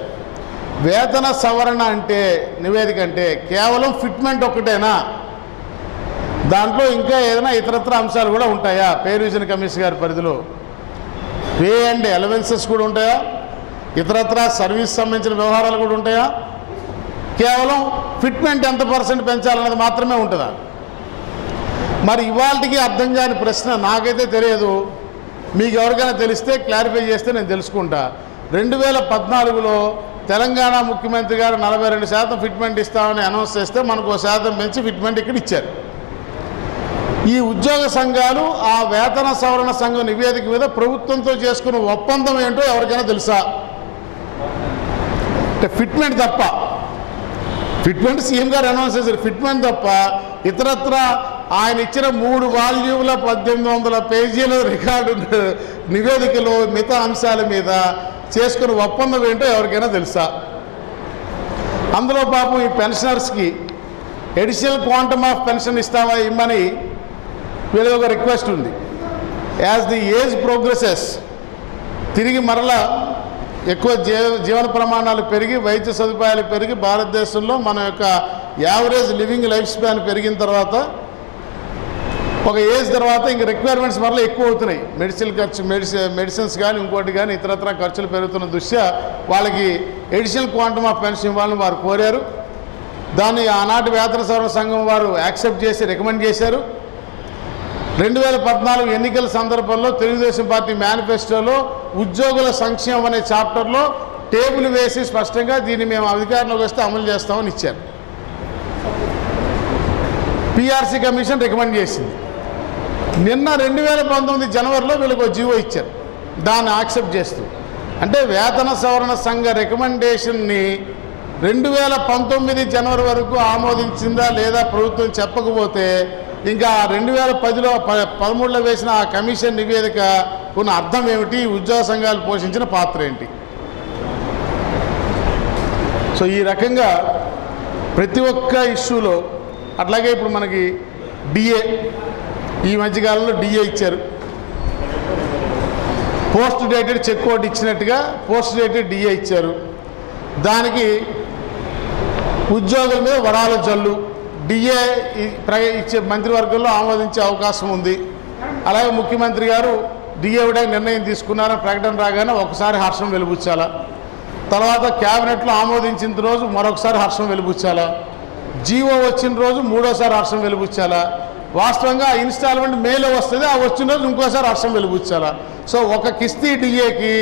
వేతన సవరణ అంటే నివేదిక అంటే కేవలం ఫిట్మెంట్ ఒక్కటేనా? దాంట్లో ఇంకా ఏదైనా ఇతరత్ర అంశాలు కూడా ఉంటాయా? పే రివిజన్ కమిషన్ గారి పరిధిలో పే అండ్ అలవెన్సెస్ కూడా ఉంటాయా? ఇతరత్ర సర్వీస్ సంబంధించిన వ్యవహారాలు కూడా ఉంటాయా? కేవలం ఫిట్మెంట్ ఎంత % పెంచాలన్నది మాత్రమే ఉంటుందా? మరి ఇవాళకి అర్థం కాని ప్రశ్న, నాకైతే తెలియదు, మీకు ఎవరికైనా తెలిస్తే క్లారిఫై చేస్తే నేను తెలుసుకుంటా. 2014లో తెలంగాణ ముఖ్యమంత్రి గారు 42% ఫిట్మెంట్ ఇస్తామని అనౌన్స్ చేస్తే మనకు 1% పెంచి ఫిట్మెంట్ ఇక్కడ ఇచ్చారు. ఈ ఉద్యోగ సంఘాలు ఆ వేతన సవరణ సంఘం నివేదిక మీద ప్రభుత్వంతో చేసుకున్న ఒప్పందం ఏంటో ఎవరికైనా తెలుసా? అంటే ఫిట్మెంట్ తప్ప, ఫిట్మెంట్ సీఎం గారు అనౌన్స్ చేశారు, ఫిట్మెంట్ తప్ప ఇతరత్ర ఆయన ఇచ్చిన 3 వాల్యూమ్ల 1800 పేజీల రికార్డు నివేదికలో మిగతా అంశాల మీద చేసుకున్న ఒప్పందం ఏంటో ఎవరికైనా తెలుసా? అందులో పాపం ఈ పెన్షనర్స్కి ఎడిషనల్ క్వాంటమ్ ఆఫ్ పెన్షన్ ఇస్తామా ఇమ్మని వీళ్ళది ఒక రిక్వెస్ట్ ఉంది. యాజ్ ది ఏజ్ ప్రోగ్రెసెస్ తిరిగి మరలా ఎక్కువ జీవన ప్రమాణాలు పెరిగి వైద్య సదుపాయాలు పెరిగి భారతదేశంలో మన యొక్క యావరేజ్ లివింగ్ లైఫ్ స్పాన్ పెరిగిన తర్వాత ఒక ఏజ్ తర్వాత ఇంక రిక్వైర్మెంట్స్ మరలా ఎక్కువ అవుతున్నాయి. మెడిసిన్స్ కానీ ఇంకోటి కానీ ఇతరత్ర ఖర్చులు పెరుగుతున్న దృష్ట్యా వాళ్ళకి ఎడిషనల్ క్వాంటమ్ ఆఫ్ పెన్షన్ ఇవ్వాలని వారు కోరారు. దాన్ని ఆనాటి వేతన సవరణ సంఘం వారు యాక్సెప్ట్ చేసి రికమెండ్ చేశారు. 2014 ఎన్నికల సందర్భంలో తెలుగుదేశం పార్టీ మేనిఫెస్టోలో ఉద్యోగుల సంక్షేమం అనే చాప్టర్లో టేబుల్ వేసి స్పష్టంగా దీన్ని మేము అధికారంలోకి వస్తే అమలు చేస్తామని ఇచ్చారు. పిఆర్సీ కమిషన్ రికమెండ్ చేసింది. నిన్న 2019 జనవరిలో వీళ్ళకు జీవో ఇచ్చారు దాన్ని యాక్సెప్ట్ చేస్తూ. అంటే వేతన సవరణ సంఘ రికమెండేషన్ని 2019 జనవరి వరకు ఆమోదించిందా లేదా ప్రభుత్వం చెప్పకపోతే ఇంకా 2010లో 13లో వేసిన ఆ కమిషన్ నివేదిక ఉన్న అర్థం ఏమిటి? ఉద్యోగ సంఘాలు పోషించిన పాత్ర ఏంటి? సో ఈ రకంగా ప్రతి ఒక్క ఇష్యూలో, అట్లాగే ఇప్పుడు మనకి డిఏ, ఈ మధ్యకాలంలో డిఏ ఇచ్చారు. పోస్ట్ డేటెడ్ చెక్ ఒకటి ఇచ్చినట్టుగా పోస్ట్ డేటెడ్ డిఏ ఇచ్చారు. దానికి ఉద్యోగుల మీద వరాల జల్లు, డిఏ ఇచ్చే మంత్రివర్గంలో ఆమోదించే అవకాశం ఉంది. అలాగే ముఖ్యమంత్రి గారు డిఏ ఇవ్వడానికి నిర్ణయం తీసుకున్నారని ప్రకటన రాగానే ఒకసారి హర్షం వెలిబుచ్చాలా, తర్వాత క్యాబినెట్లో ఆమోదించిన రోజు మరొకసారి హర్షం వెలిబుచ్చాలా, జీవో వచ్చిన రోజు మూడోసారి హర్షం వెలిబుచ్చాలా, వాస్తవంగా ఇన్స్టాల్మెంట్ మేలో వస్తుంది, ఆ వచ్చిన రోజు ఇంకోసారి హర్షం వెలిబుచ్చాలా. సో ఒక కిస్తీ డిఏకి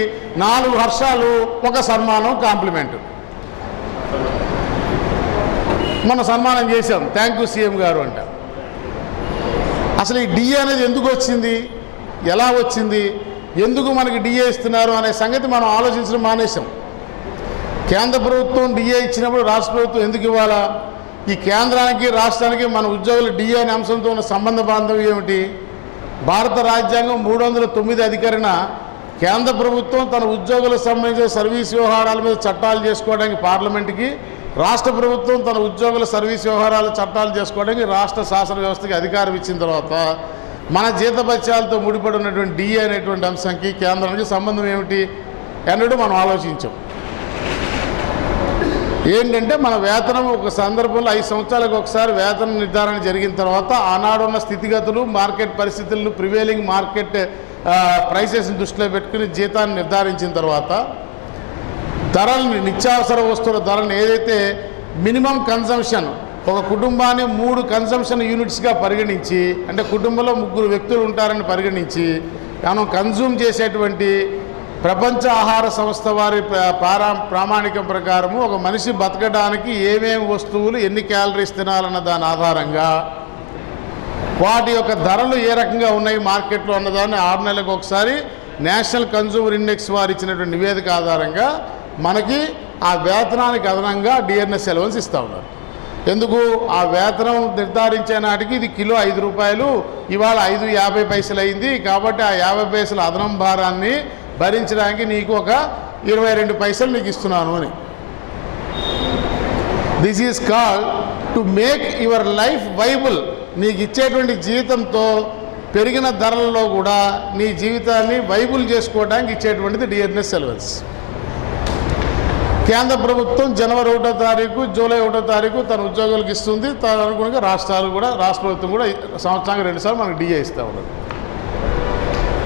4 హర్షాలు, ఒక సన్మానం, కాంప్లిమెంట్. మనం సన్మానం చేశాం, థ్యాంక్ యూ సీఎం గారు అంట. అసలు ఈ డిఏ అనేది ఎందుకు వచ్చింది, ఎలా వచ్చింది, ఎందుకు మనకి డిఏ ఇస్తున్నారు అనే సంగతి మనం ఆలోచించడం మానేశాం. కేంద్ర ప్రభుత్వం డిఏ ఇచ్చినప్పుడు రాష్ట్ర ప్రభుత్వం ఎందుకు ఇవ్వాలా? ఈ కేంద్రానికి రాష్ట్రానికి మన ఉద్యోగుల డిఏ అనే అంశంతో ఉన్న సంబంధ బాంధవ్యం ఏమిటి? భారత రాజ్యాంగం 309 అధికరణ కేంద్ర ప్రభుత్వం తన ఉద్యోగులకు సంబంధించిన సర్వీస్ వ్యవహారాల మీద చట్టాలు చేసుకోవడానికి పార్లమెంట్కి, రాష్ట్ర ప్రభుత్వం తన ఉద్యోగుల సర్వీస్ వ్యవహారాల చట్టాలు చేసుకోవడానికి రాష్ట్ర శాసన వ్యవస్థకి అధికారం ఇచ్చిన తర్వాత మన జీతభత్యాలతో ముడిపడి ఉన్నటువంటి డిఏ అనేటువంటి అంశానికి కేంద్రానికి సంబంధం ఏమిటి అన్నట్టు మనం ఆలోచించాం. ఏంటంటే మన వేతనం ఒక సందర్భంలో 5 సంవత్సరాలకు ఒకసారి వేతన నిర్ధారణ జరిగిన తర్వాత ఆనాడున్న స్థితిగతులు, మార్కెట్ పరిస్థితులను, ప్రివేలింగ్ మార్కెట్ ప్రైసెస్ని దృష్టిలో పెట్టుకుని జీతాన్ని నిర్ధారించిన తర్వాత ధరల్ని, నిత్యావసర వస్తువుల ధరలను ఏదైతే మినిమం కన్సంప్షన్, ఒక కుటుంబాన్ని 3 కన్సంప్షన్ యూనిట్స్గా పరిగణించి, అంటే కుటుంబంలో 3 వ్యక్తులు ఉంటారని పరిగణించి మనం కన్జ్యూమ్ చేసేటువంటి ప్రపంచ ఆహార సంస్థ వారి ప్రామాణికం ప్రకారము ఒక మనిషి బతకడానికి ఏమేమి వస్తువులు ఎన్ని క్యాలరీస్ తినాలన్న దాని ఆధారంగా వాటి యొక్క ధరలు ఏ రకంగా ఉన్నాయి మార్కెట్లో అన్నదాన్ని 6 నెలలకు ఒకసారి నేషనల్ కన్జ్యూమర్ ఇండెక్స్ వారు ఇచ్చినటువంటి నివేదిక ఆధారంగా మనకి ఆ వేతనానికి అదనంగా డిఆర్ఎస్ అలవెన్స్ ఇస్తూ ఉన్నారు. ఎందుకు? ఆ వేతనం నిర్ధారించే నాటికి ఇది కిలో 5 రూపాయలు, ఇవాళ 5.50 పైసలు అయింది కాబట్టి ఆ 50 పైసల అదనం భారాన్ని భరించడానికి నీకు ఒక 22 పైసలు నీకు ఇస్తున్నాను అని. This is called to make your life viable. నీకు ఇచ్చేటువంటి జీతంతో పెరిగిన ధరలలో కూడా నీ జీవితాన్ని వైబుల్ చేసుకోవడానికి ఇచ్చేటువంటిది డిఆర్ఎస్ అలవెన్స్. కేంద్ర ప్రభుత్వం జనవరి 1వ తారీఖు జూలై 1వ తారీఖు తన ఉద్యోగులకు ఇస్తుంది. తను అనుగుణంగా రాష్ట్ర ప్రభుత్వం కూడా సంవత్సరానికి 2 సార్లు మనకు డిఏ ఇస్తూ ఉన్నది.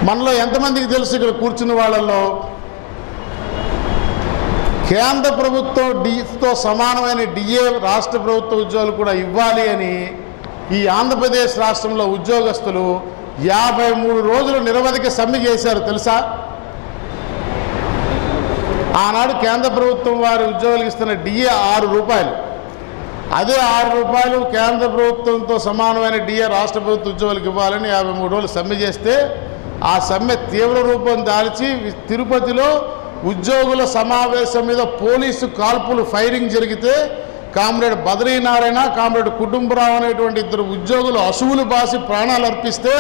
మనలో ఎంతమందికి తెలుసు ఇక్కడ కూర్చున్న వాళ్ళల్లో కేంద్ర ప్రభుత్వం డితో సమానమైన డిఏ రాష్ట్ర ప్రభుత్వ ఉద్యోగులు కూడా ఇవ్వాలి అని ఈ ఆంధ్రప్రదేశ్ రాష్ట్రంలో ఉద్యోగస్తులు 53 రోజులు నిరవధిక సమ్మె చేశారు తెలుసా? ఆనాడు కేంద్ర ప్రభుత్వం వారి ఉద్యోగులకు ఇస్తున్న డిఏ 6 రూపాయలు. అదే 6 రూపాయలు కేంద్ర ప్రభుత్వంతో సమానమైన డిఏ రాష్ట్ర ప్రభుత్వ ఉద్యోగులకు ఇవ్వాలని 53 రోజులు సమ్మె చేస్తే ఆ సమ్మె తీవ్ర రూపం దాల్చి తిరుపతిలో ఉద్యోగుల సమావేశం మీద పోలీసు కాల్పులు ఫైరింగ్ జరిగితే కామ్రేడ్ బద్రీనారాయణ, కామ్రేడ్ కుటుంబరావు అనేటువంటి 2 ఉద్యోగులు అసువులు బాసి ప్రాణాలు అర్పిస్తే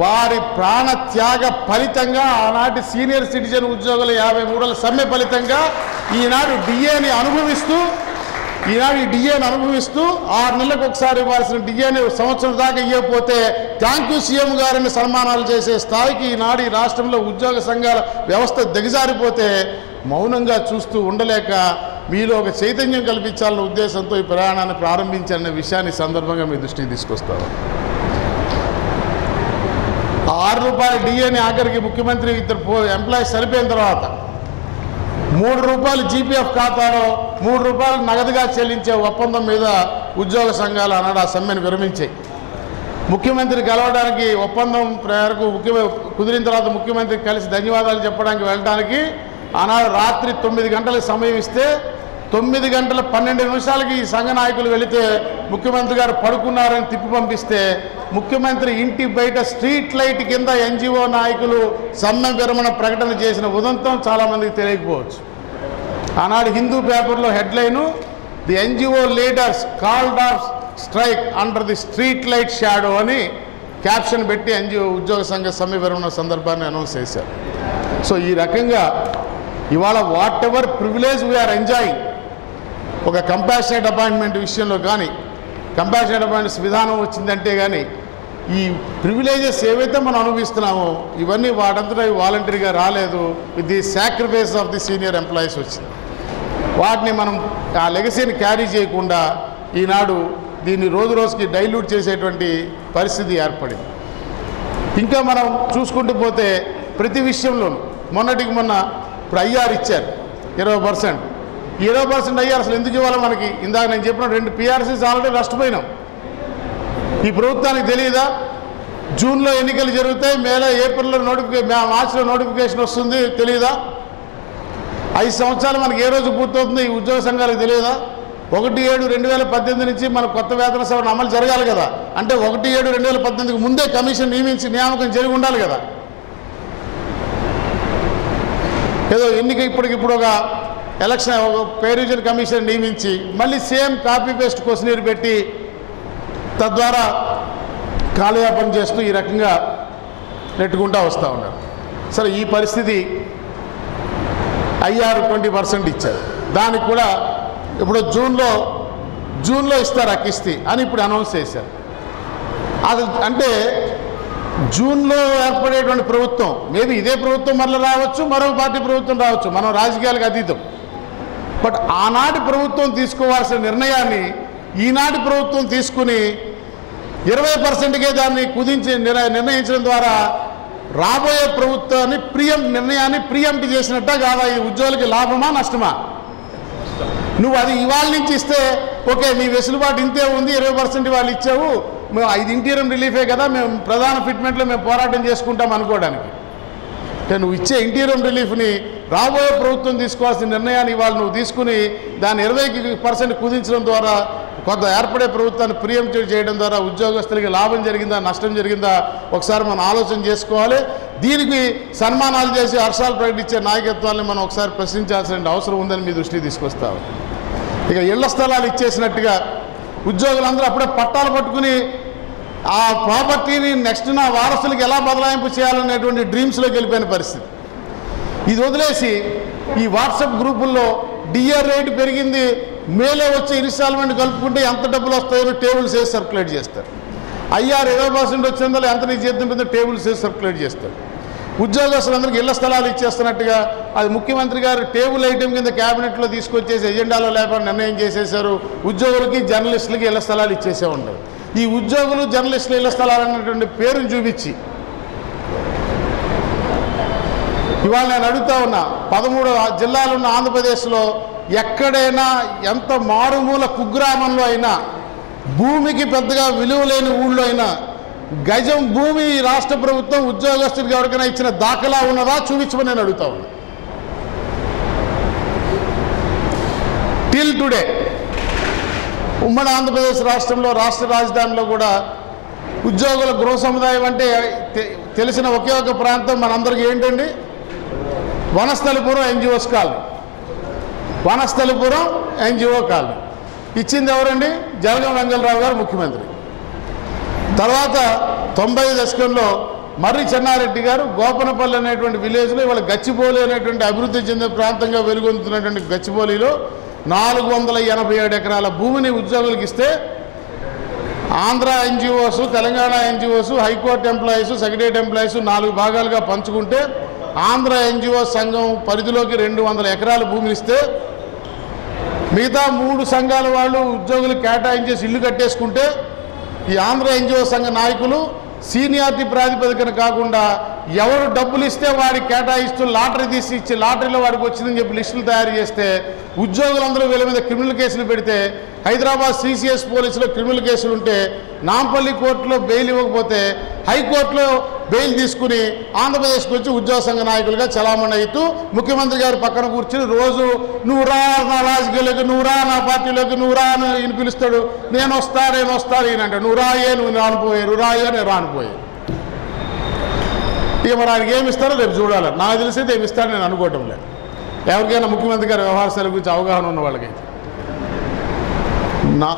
వారి ప్రాణ త్యాగ ఫలితంగా ఆనాటి సీనియర్ సిటిజన్ ఉద్యోగుల 53 రోజుల సమ్మె ఫలితంగా ఈనాడు డిఏని అనుభవిస్తూ 6 నెలలకు ఒకసారి ఇవ్వాల్సిన డిఏని సంవత్సరం దాకా ఇవ్వకపోతే థ్యాంక్ యూ సీఎం గారిని సన్మానాలు చేసే స్థాయికి ఈనాడు ఈ రాష్ట్రంలో ఉద్యోగ సంఘాల వ్యవస్థ దిగజారిపోతే మౌనంగా చూస్తూ ఉండలేక మీలో ఒక చైతన్యం కల్పించాలన్న ఉద్దేశంతో ఈ ప్రయాణాన్ని ప్రారంభించాలనే విషయాన్ని సందర్భంగా మీ దృష్టికి తీసుకొస్తారు. 6 రూపాయల డిఏని ఆఖరికి ముఖ్యమంత్రి 2 ఎంప్లాయీస్ చనిపోయిన తర్వాత 3 రూపాయలు జీపీఎఫ్ ఖాతాలో 3 రూపాయలు నగదుగా చెల్లించే ఒప్పందం మీద ఉద్యోగ సంఘాలు ఆనాడు ఆ సమ్మెను విరమించాయి. ముఖ్యమంత్రి కలవడానికి ఒప్పందం మేరకు కుదిరిన తర్వాత ముఖ్యమంత్రికి కలిసి ధన్యవాదాలు చెప్పడానికి వెళ్ళడానికి ఆనాడు రాత్రి 9 గంటలకు సమయం ఇస్తే 9 గంటల 12 నిమిషాలకి ఈ సంఘ నాయకులు వెళితే ముఖ్యమంత్రి గారు పడుకున్నారని తిప్పి పంపిస్తే ముఖ్యమంత్రి ఇంటి బయట స్ట్రీట్ లైట్ కింద ఎన్జిఓ నాయకులు సమ్మె విరమణ ప్రకటన చేసిన ఉదంతం చాలామందికి తెలియకపోవచ్చు. ఆనాడు హిందూ పేపర్లో headline the NGO leaders called off strike under the street light shadow అని క్యాప్షన్ పెట్టి ఎన్జిఓ ఉద్యోగ సంఘ సమ్మె విరమణ సందర్భాన్ని అనౌన్స్ చేశారు. సో ఈ రకంగా ఇవాళ whatever privilege we are enjoying ఒక కంపాషనేట్ అపాయింట్మెంట్ విషయంలో కానీ కంపాషనేట్ అపాయింట్మెంట్స్ విధానం వచ్చిందంటే కానీ ఈ ప్రివిలేజెస్ ఏవైతే మనం అనుభవిస్తున్నామో ఇవన్నీ వాటంతటా వాలంటరీగా రాలేదు. With the sacrifice of the senior employees వచ్చింది. వాటిని మనం ఆ లెగసీని క్యారీ చేయకుండా ఈనాడు దీన్ని రోజు రోజుకి డైల్యూట్ చేసేటువంటి పరిస్థితి ఏర్పడింది. ఇంకా మనం చూసుకుంటూ పోతే ప్రతి విషయంలోనూ మొన్నటికి మొన్న ఇప్పుడు ఐఆర్ ఇచ్చారు 20%. 20% అయ్యారు అసలు ఎందుకు ఇవ్వాలి మనకి? ఇందాక నేను చెప్పిన 2 పిఆర్సీస్ ఆల్రెడీ నష్టపోయినాం. ఈ ప్రభుత్వానికి తెలియదా? జూన్లో ఎన్నికలు జరుగుతాయి, మేలో ఏప్రిల్లో మార్చిలో నోటిఫికేషన్ వస్తుంది, తెలియదా? 5 సంవత్సరాలు మనకి ఏ రోజు పూర్తవుతుంది ఈ ఉద్యోగ సంఘాలకు తెలియదా? 1/7/2018 నుంచి మన కొత్త వేతన సవరణ అమలు జరగాలి కదా. అంటే 1/7/2018కి ముందే కమిషన్ నియామకం జరిగి ఉండాలి కదా. ఏదో ఎన్నిక ఇప్పటికిప్పుడు ఒక ఎలక్షన్ ఒక పే రివిజన్ కమిషన్ నియమించి మళ్ళీ సేమ్ కాపీ పేస్ట్ క్వశ్చనీర్ పెట్టి తద్వారా కాలయాపన చేస్తూ ఈ రకంగా నెట్టుకుంటూ వస్తూ ఉన్నారు. సరే ఈ పరిస్థితి ఐఆర్ 20% ఇచ్చారు. దానికి కూడా ఇప్పుడు జూన్లో ఇస్తారు ఆ కిస్తీ అని ఇప్పుడు అనౌన్స్ చేశారు. అది అంటే జూన్లో ఏర్పడేటువంటి ప్రభుత్వం మేబీ ఇదే ప్రభుత్వం మళ్ళీ రావచ్చు, మరో పార్టీ ప్రభుత్వం రావచ్చు, మనం రాజకీయాలకు అతీతం. బట్ ఆనాటి ప్రభుత్వం తీసుకోవాల్సిన నిర్ణయాన్ని ఈనాటి ప్రభుత్వం తీసుకుని 20%కే దాన్ని కుదించి నిర్ణయించడం ద్వారా రాబోయే ప్రభుత్వాన్ని నిర్ణయాన్ని ప్రియంప్ట్ చేసినట్ట కాదా? ఈ ఉద్యోగులకి లాభమా నష్టమా? నువ్వు అది ఇవాళ నుంచి ఇస్తే ఓకే నీ వెసులుబాటు ఇంతే ఉంది, 20% వాళ్ళు ఇచ్చావు, మేము 5 ఇంటీరియం రిలీఫే కదా, మేము ప్రధాన ఫిట్మెంట్లో మేము పోరాటం చేసుకుంటాం అనుకోవడానికి. అంటే నువ్వు ఇచ్చే ఇంటీరియం రిలీఫ్ని రాబోయే ప్రభుత్వం తీసుకోవాల్సిన నిర్ణయాన్ని ఇవాళ నువ్వు తీసుకుని దాన్ని 20% కుదించడం ద్వారా కొంత ఏర్పడే ప్రభుత్వాన్ని ప్రియంప్ట్ చేయడం ద్వారా ఉద్యోగస్తులకి లాభం జరిగిందా నష్టం జరిగిందా ఒకసారి మనం ఆలోచన చేసుకోవాలి. దీనికి సన్మానాలు చేసి హర్షాలు ప్రకటించే నాయకత్వాన్ని మనం ఒకసారి ప్రశ్నించాల్సిన అవసరం ఉందని మీ దృష్టికి తీసుకొస్తాము. ఇక ఇళ్ల స్థలాలు ఇచ్చేసినట్టుగా ఉద్యోగులందరూ అప్పుడే పట్టాలు పట్టుకుని ఆ ప్రాపర్టీని నెక్స్ట్ నా వారసులకు ఎలా బదలాయింపు చేయాలనేటువంటి డ్రీమ్స్లోకి వెళ్ళిపోయిన పరిస్థితి. ఇది వదిలేసి ఈ వాట్సాప్ గ్రూపుల్లో డిఆర్ రేటు పెరిగింది, మేలే వచ్చే ఇన్స్టాల్మెంట్ కలుపుకుంటే ఎంత డబ్బులు వస్తాయో టేబుల్స్ వేసి సర్క్యులేట్ చేస్తారు. ఐఆర్ 20% వచ్చిందో ఎంత నీ చేతి ఉంటుందో టేబుల్స్ వేసి సర్క్యులేట్ చేస్తారు. ఉద్యోగస్తులందరికీ ఇళ్ల స్థలాలు ఇచ్చేస్తున్నట్టుగా అది ముఖ్యమంత్రి గారు టేబుల్ ఐటెం కింద క్యాబినెట్లో తీసుకొచ్చేసి ఎజెండాలో లేకుండా నిర్ణయం చేసేశారు. ఉద్యోగులకి జర్నలిస్టులకి ఇళ్ల స్థలాలు ఇచ్చేసే ఉండదు. ఈ ఉద్యోగులు జర్నలిస్టులు ఇళ్ల స్థలాలు అన్నటువంటి పేరును చూపించి ఇవాళ నేను అడుగుతా ఉన్నా, 13 జిల్లాలు ఉన్న ఆంధ్రప్రదేశ్లో ఎక్కడైనా ఎంత మారుమూల కుగ్రామంలో అయినా, భూమికి పెద్దగా విలువ లేని ఊళ్ళో అయినా గజం భూమి రాష్ట్ర ప్రభుత్వం ఉద్యోగస్తుడికి ఎవరికైనా ఇచ్చిన దాఖలా ఉన్నదా చూపించమని నేను అడుగుతా ఉన్నా. టిల్ టుడే ఉమ్మడి ఆంధ్రప్రదేశ్ రాష్ట్రంలో రాష్ట్ర రాజధానిలో కూడా ఉద్యోగుల గృహ సముదాయం అంటే తెలిసిన ఒకే ఒక ప్రాంతం మనందరికీ ఏంటండి? Vanasthalipuram NGOs colony. Vanasthalipuram NGO colony ఇచ్చింది ఎవరండి? జలగం వెంగళరావు గారు ముఖ్యమంత్రి. తర్వాత 90 దశకంలో మర్రి చెన్నారెడ్డి గారు గోపనపల్లి అనేటువంటి విలేజ్లో ఇవాళ గచ్చిబౌలి అనేటువంటి అభివృద్ధి చెందిన ప్రాంతంగా వెలుగొందుతున్నటువంటి గచ్చిబౌలిలో 487 ఎకరాల భూమిని ఉద్యోగులకు ఇస్తే Andhra NGOs, Telangana NGOs, high court employees, secretariat employees 4 భాగాలుగా పంచుకుంటే ఆంధ్ర ఎన్జిఓ సంఘం పరిధిలోకి 200 ఎకరాల భూమిని ఇస్తే మిగతా 3 సంఘాల వాళ్ళు ఉద్యోగులు కేటాయించేసి ఇల్లు కట్టేసుకుంటే ఈ ఆంధ్ర ఎన్జిఓ సంఘ నాయకులు సీనియారిటీ ప్రాతిపదికన కాకుండా ఎవరు డబ్బులు ఇస్తే వాడికి కేటాయిస్తూ లాటరీ తీసి ఇచ్చి లాటరీలో వాడికి వచ్చిందని చెప్పి లిస్టులు తయారు చేస్తే ఉద్యోగులందరూ వీళ్ళ మీద క్రిమినల్ కేసులు పెడితే హైదరాబాద్ సిసిఎస్ పోలీసులో క్రిమినల్ కేసులు ఉంటే నాంపల్లి కోర్టులో బెయిల్ ఇవ్వకపోతే హైకోర్టులో బెయిల్ తీసుకుని ఆంధ్రప్రదేశ్కి వచ్చి ఉద్యోగ సంఘ నాయకులుగా చలామణి అవుతూ ముఖ్యమంత్రి గారి పక్కన కూర్చుని రోజు నువ్వు రా నా రాజకీయాలకు, నువ్వు రా నా పార్టీలోకి, నువ్వు రా అని ఈయన పిలుస్తాడు. నేను వస్తా ఈయనంట. నువ్వు రాయే, నువ్వు రానిపోయే, నువ్వు రాయే, నేను రానిపోయే. ఇక మరి ఆయనకి ఏమి ఇస్తారో రేపు చూడాలి. నాకు తెలిసేది ఏమి ఇస్తారో నేను అనుకోవటం లేదు. ఎవరికైనా ముఖ్యమంత్రి గారి వ్యవహార శైలి గురించి అవగాహన ఉన్న వాళ్ళకైతే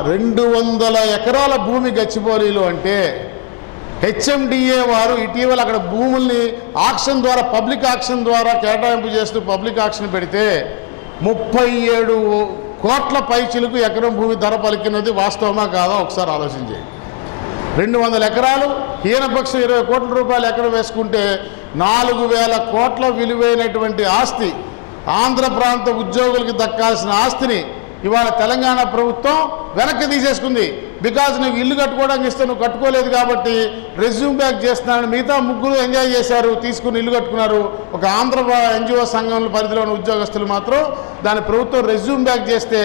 200 ఎకరాల భూమి గచ్చిబౌలిలో అంటే హెచ్ఎండిఏ వారు ఇటీవల అక్కడ భూముల్ని ఆక్షన్ ద్వారా, పబ్లిక్ ఆక్షన్ ద్వారా కేటాయింపు చేస్తూ పబ్లిక్ ఆక్షన్ పెడితే 37 కోట్ల పైచిలకు ఎకరం భూమి ధర పలికినది వాస్తవమా కాదా ఒకసారి ఆలోచించేయండి. 200 ఎకరాలు హీనపక్షం 20 కోట్ల రూపాయలు ఎకరం వేసుకుంటే 4000 కోట్ల విలువైనటువంటి ఆస్తి, ఆంధ్ర ప్రాంత ఉద్యోగులకి దక్కాల్సిన ఆస్తిని ఇవాళ తెలంగాణ ప్రభుత్వం వెనక్కి తీసేసుకుంది. బికాజ్ నువ్వు ఇల్లు కట్టుకోవడానికి ఇస్తే నువ్వు కట్టుకోలేదు కాబట్టి రెజ్యూమ్ బ్యాక్ చేస్తున్నాను. మిగతా 3 ఎంజాయ్ చేశారు, తీసుకుని ఇల్లు కట్టుకున్నారు. ఒక ఆంధ్ర ఎన్జిఓ సంఘం పరిధిలో ఉన్న ఉద్యోగస్తులు మాత్రం దాని ప్రభుత్వం రెజ్యూమ్ బ్యాక్ చేస్తే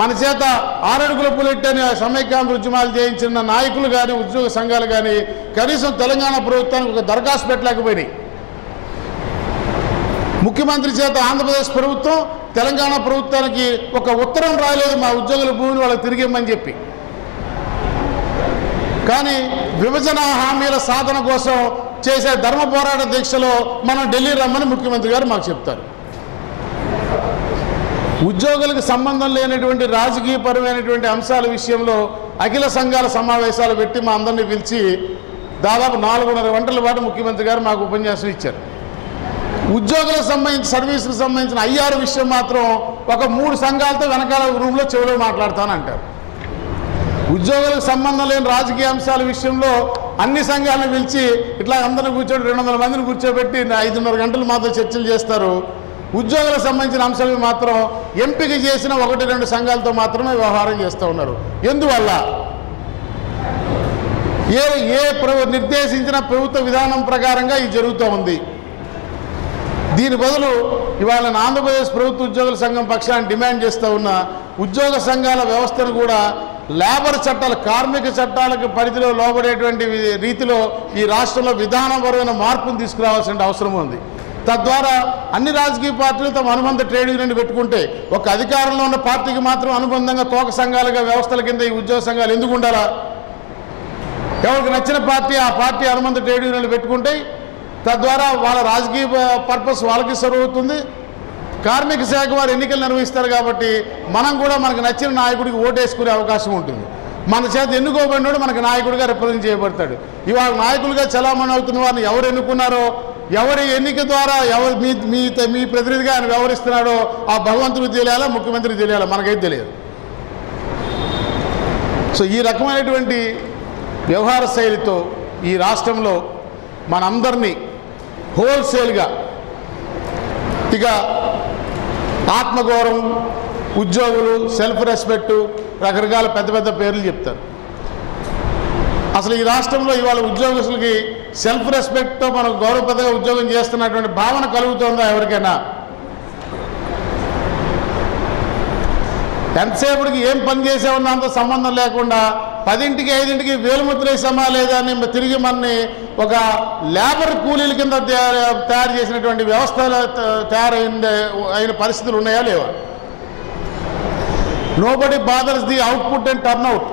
మన చేత 6 అడుగుల బుల్లెట్ అని సమైక్యాంధ్ర ఉద్యమాలు చేయించిన నాయకులు కానీ ఉద్యోగ సంఘాలు కానీ కనీసం తెలంగాణ ప్రభుత్వానికి ఒక దరఖాస్తు పెట్టలేకపోయినాయి. ముఖ్యమంత్రి చేత ఆంధ్రప్రదేశ్ ప్రభుత్వం తెలంగాణ ప్రభుత్వానికి ఒక ఉత్తరం రాలేదు మా ఉద్యోగుల భూమిని వాళ్ళకి తిరిగిమ్మని చెప్పి. కానీ విభజన హామీల సాధన కోసం చేసే ధర్మ పోరాట దీక్షలో మనం ఢిల్లీ రమ్మని ముఖ్యమంత్రి గారు మాకు చెప్తారు. ఉద్యోగులకు సంబంధం లేనటువంటి రాజకీయపరమైనటువంటి అంశాల విషయంలో అఖిల సంఘాల సమావేశాలు పెట్టి మా అందరినీ పిలిచి దాదాపు 4.5 గంటల పాటు ముఖ్యమంత్రి గారు మాకు ఉపన్యాసం ఇచ్చారు. ఉద్యోగులకు సంబంధించి సర్వీసులకు సంబంధించిన ఐఆర్ విషయం మాత్రం ఒక 3 సంఘాలతో వెనకాల రూమ్లో చెవిలో మాట్లాడతానంటారు. ఉద్యోగులకు సంబంధం లేని రాజకీయ అంశాల విషయంలో అన్ని సంఘాలను పిలిచి ఇట్లా అందరిని కూర్చోబెట్టి 200 మందిని కూర్చోబెట్టి 5.5 గంటలు మాత్రం చర్చలు చేస్తారు. ఉద్యోగులకు సంబంధించిన అంశాలు మాత్రం ఎంపిక చేసిన 1-2 సంఘాలతో మాత్రమే వ్యవహారం చేస్తూ ఉన్నారు. ఎందువల్ల? నిర్దేశించిన ప్రభుత్వ విధానం ప్రకారంగా ఇది జరుగుతూ ఉంది. దీని బదులు ఇవాళ ఆంధ్రప్రదేశ్ ప్రభుత్వ ఉద్యోగుల సంఘం పక్షాన్ని డిమాండ్ చేస్తూ ఉన్న ఉద్యోగ సంఘాల వ్యవస్థను కూడా లేబర్ చట్టాలు, కార్మిక చట్టాలకు పరిధిలో లోబడేటువంటి రీతిలో ఈ రాష్ట్రంలో విధానపరమైన మార్పును తీసుకురావాల్సిన అవసరం ఉంది. తద్వారా అన్ని రాజకీయ పార్టీలు తమ అనుబంధ ట్రేడ్ యూనియన్ పెట్టుకుంటే ఒక అధికారంలో ఉన్న పార్టీకి మాత్రం అనుబంధంగా తోక సంఘాలుగా వ్యవస్థల కింద ఈ ఉద్యోగ సంఘాలు ఎందుకు ఉండాలా? ఎవరికి నచ్చిన పార్టీ ఆ పార్టీ అనుబంధ ట్రేడ్ యూనియన్లు పెట్టుకుంటే తద్వారా వాళ్ళ రాజకీయ పర్పస్ వాళ్ళకి సర్వ్ అవుతుంది. కార్మిక శాఖ వారు ఎన్నికలు నిర్వహిస్తారు కాబట్టి మనం కూడా మనకు నచ్చిన నాయకుడికి ఓటేసుకునే అవకాశం ఉంటుంది. మన చేత ఎన్నుకోబడినోడు మనకు నాయకుడిగా రిప్రజెంట్ చేయబడతాడు. ఇవాళ నాయకులుగా చలామణి అవుతున్న వారిని ఎవరు ఎన్నుకున్నారో, ఎవరి ఎన్నిక ద్వారా ఎవరు మీ ప్రతినిధిగా ఆయన వ్యవహరిస్తున్నాడో ఆ భగవంతుడికి తెలియాలా, ముఖ్యమంత్రికి తెలియాలా, మనకైతే తెలియదు. సో ఈ రకమైనటువంటి వ్యవహార శైలితో ఈ రాష్ట్రంలో మనందరినీ హోల్సేల్గా. ఇక ఆత్మగౌరవం, ఉద్యోగులు, సెల్ఫ్ రెస్పెక్టు, రకరకాల పెద్ద పెద్ద పేర్లు చెప్తారు. అసలు ఈ రాష్ట్రంలో ఇవాళ ఉద్యోగస్తులకి సెల్ఫ్ రెస్పెక్ట్తో మనం గౌరవప్రదంగా ఉద్యోగం చేస్తున్నటువంటి భావన కలుగుతుందా ఎవరికైనా? ఎంతసేపటికి ఏం పని చేసేవన్నా అంత సంబంధం లేకుండా 10ంటికి 5ంటికి వేలుముద్ర వేసామా లేదా అని తిరిగి మనని ఒక లేబర్ కూలీల కింద తయారు చేసినటువంటి వ్యవస్థ అయిన పరిస్థితులు ఉన్నాయా లేవా? Nobody bothers the output and turnout,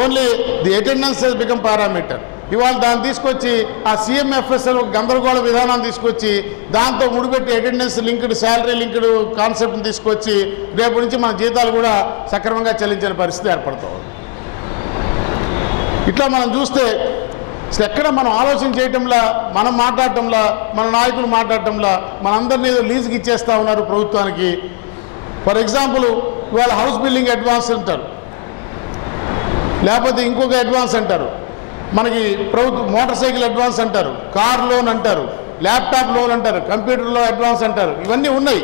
only the attendance has become parameter. ఇవాళ దాన్ని తీసుకొచ్చి ఆ CMFSL ఒక గందరగోళ విధానాన్ని తీసుకొచ్చి దాంతో ముడిపెట్టి అటెండెన్స్ లింక్డ్, శాలరీ లింక్డ్ కాన్సెప్ట్ని తీసుకొచ్చి రేపు నుంచి మన జీతాలు కూడా సక్రమంగా చెల్లించని పరిస్థితి ఏర్పడుతుంది. ఇట్లా మనం చూస్తే అసలు ఎక్కడ మనం ఆలోచన చేయటంలా, మనం మాట్లాడటంలా, మన నాయకులు మాట్లాడటంలా మనందరినీ లీజుకి ఇచ్చేస్తూ ఉన్నారు ప్రభుత్వానికి. ఫర్ ఎగ్జాంపుల్ ఇవాళ హౌస్ బిల్డింగ్ అడ్వాన్స్ అంటారు, లేకపోతే ఇంకొక అడ్వాన్స్ అంటారు, మనకి ప్రభుత్వ మోటార్ సైకిల్ అడ్వాన్స్ అంటారు, కార్ లోన్ అంటారు, ల్యాప్టాప్ లోన్ అంటారు, కంప్యూటర్లో అడ్వాన్స్ అంటారు. ఇవన్నీ ఉన్నాయి.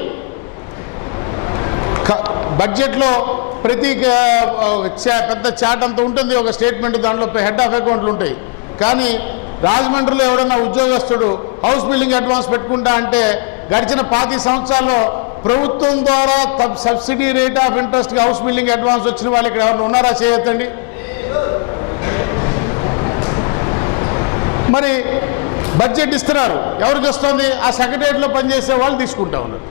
బడ్జెట్లో ప్రతి పెద్ద చాట్ అంత ఉంటుంది, ఒక స్టేట్మెంట్, దాంట్లో హెడ్ ఆఫ్ అకౌంట్లు ఉంటాయి. కానీ రాజమండ్రిలో ఎవడన్నా ఉద్యోగస్తుడు హౌస్ బిల్డింగ్ అడ్వాన్స్ పెట్టుకుంటా అంటే గడిచిన 25 సంవత్సరాల్లో ప్రభుత్వం ద్వారా సబ్సిడీ రేట్ ఆఫ్ ఇంట్రెస్ట్కి హౌస్ బిల్డింగ్ అడ్వాన్స్ వచ్చిన వాళ్ళు ఇక్కడ ఎవరైనా ఉన్నారా? చేయొద్దండి. మరి బడ్జెట్ ఇస్తున్నారు, ఎవరికి వస్తుంది? ఆ సెక్రటేరియట్లో పనిచేసే వాళ్ళు తీసుకుంటా ఉన్నారు.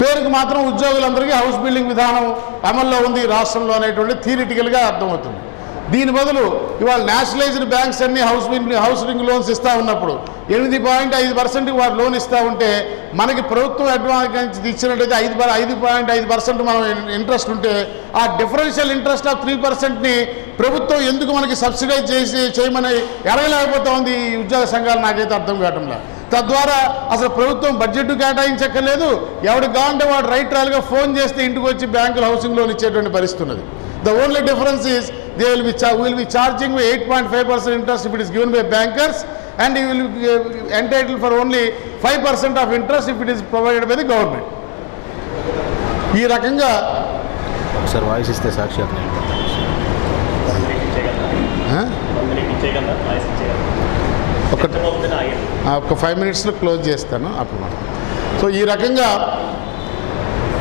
పేరుకి మాత్రం ఉద్యోగులందరికీ హౌస్ బిల్డింగ్ విధానం అమల్లో ఉంది రాష్ట్రంలో అనేటువంటి థియరిటికల్గా అర్థమవుతుంది. దీని బదులు ఇవాళ నేషనలైజ్డ్ బ్యాంక్స్ అన్ని హౌసింగ్ లోన్స్ ఇస్తూ ఉన్నప్పుడు 8.5% వారు లోన్ ఇస్తూ ఉంటే మనకి ప్రభుత్వం అడ్వాన్స్ ఇచ్చినట్టయితే 5.5% మనం ఇంట్రెస్ట్ ఉంటే ఆ డిఫరెన్షియల్ ఇంట్రెస్ట్ ఆఫ్ 3%ని ప్రభుత్వం ఎందుకు మనకి సబ్సిడైజ్ చేయమని ఎరగలేకపోతా ఉంది ఈ ఉద్యోగ సంఘాలు? నాకైతే అర్థం కావటంలా. తద్వారా అసలు ప్రభుత్వం బడ్జెట్ కేటాయించక్కర్లేదు, ఎవరికి కావాలంటే వాడు రైట్రాలుగా ఫోన్ చేస్తే ఇంటికి వచ్చి బ్యాంకులు హౌసింగ్ లోన్ ఇచ్చేటువంటి పరిస్థితి ఉన్నది. The only difference is they will be charging 8.5% interest if it is given by bankers, and you will be entitled for only 5% of interest if it is provided by the government. ఈ రకంగా sir voice ఇస్తే సాక్షి ఒక 5 minutesలో close చేస్తాను అప్పుడు మనం. So ఈ రకంగా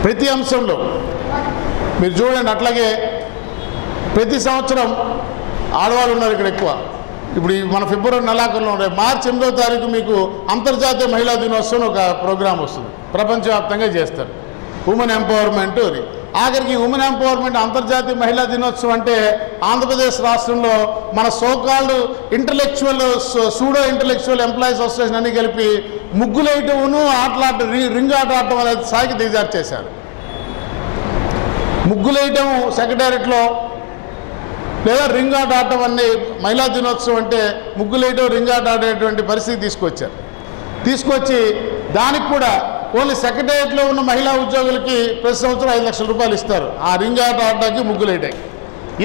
ప్రతి అంశంలో మీరు చూడండి. అట్లాగే ప్రతి సంవత్సరం ఆడవాళ్ళు ఉన్నారు ఇక్కడ ఎక్కువ. ఇప్పుడు మన ఫిబ్రవరి నెలాఖరులో మార్చి 8వ తారీఖు మీకు అంతర్జాతీయ మహిళా దినోత్సవం ఒక ప్రోగ్రాం వస్తుంది, ప్రపంచవ్యాప్తంగా చేస్తారు, ఉమెన్ ఎంపవర్మెంట్ అని. ఆఖరికి ఉమెన్ ఎంపవర్మెంట్ అంతర్జాతీయ మహిళా దినోత్సవం అంటే ఆంధ్రప్రదేశ్ రాష్ట్రంలో మన so called pseudo intellectual employees association అన్ని కలిపి ముగ్గులేయటమును ఆటలాడటం, రింగ్ ఆట ఆడటం అనేది స్థాయికి దిగజారు చేశారు. ముగ్గులేయటం సెక్రటేరియట్లో లేదా రింగ్ ఆట ఆడటం అన్ని మహిళా దినోత్సవం అంటే ముగ్గులేయటం, రింగ్ ఆట ఆడేటువంటి పరిస్థితి తీసుకొచ్చి దానికి కూడా ఓన్లీ సెక్రటేరియట్లో ఉన్న మహిళా ఉద్యోగులకి ప్రతి సంవత్సరం 5 లక్షల రూపాయలు ఇస్తారు. ఆ రింగ్ ఆట ఆడటానికి, ముగ్గులేయటానికి.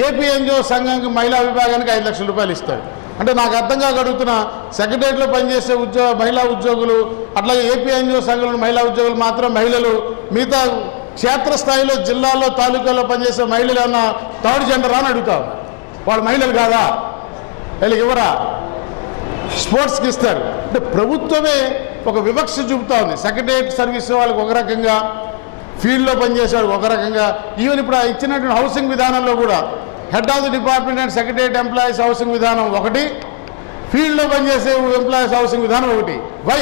ఏపీ ఎన్జిఓ సంఘానికి మహిళా విభాగానికి 5 లక్షల రూపాయలు ఇస్తారు. అంటే నాకు అర్థంగా అడుగుతున్న సెక్రటేరియట్లో పనిచేసే మహిళా ఉద్యోగులు, అట్లాగే ఏపీ ఎన్జిఓ సంఘంలో మహిళా ఉద్యోగులు మాత్రం మహిళలు, మిగతా క్షేత్రస్థాయిలో జిల్లాల్లో తాలూకాలో పనిచేసే మహిళలు ఏమన్నా థర్డ్ జెండర్ అని అడుగుతారు. వాళ్ళు మహిళలు కాదా? వీళ్ళకి ఇవ్వరా? స్పోర్ట్స్కి ఇస్తారు. అంటే ప్రభుత్వమే ఒక వివక్ష చూపుతా ఉంది. సెక్రటేరియట్ సర్వీస్ వాళ్ళకి ఒక రకంగా, ఫీల్డ్లో పనిచేసే వాళ్ళకి ఒక రకంగా. ఈవెన్ ఇప్పుడు ఇచ్చినటువంటి హౌసింగ్ విధానంలో కూడా head of the department and secretariat employees housing విధానం ఒకటి, ఫీల్డ్లో పనిచేసే ఎంప్లాయీస్ హౌసింగ్ విధానం ఒకటి. వై?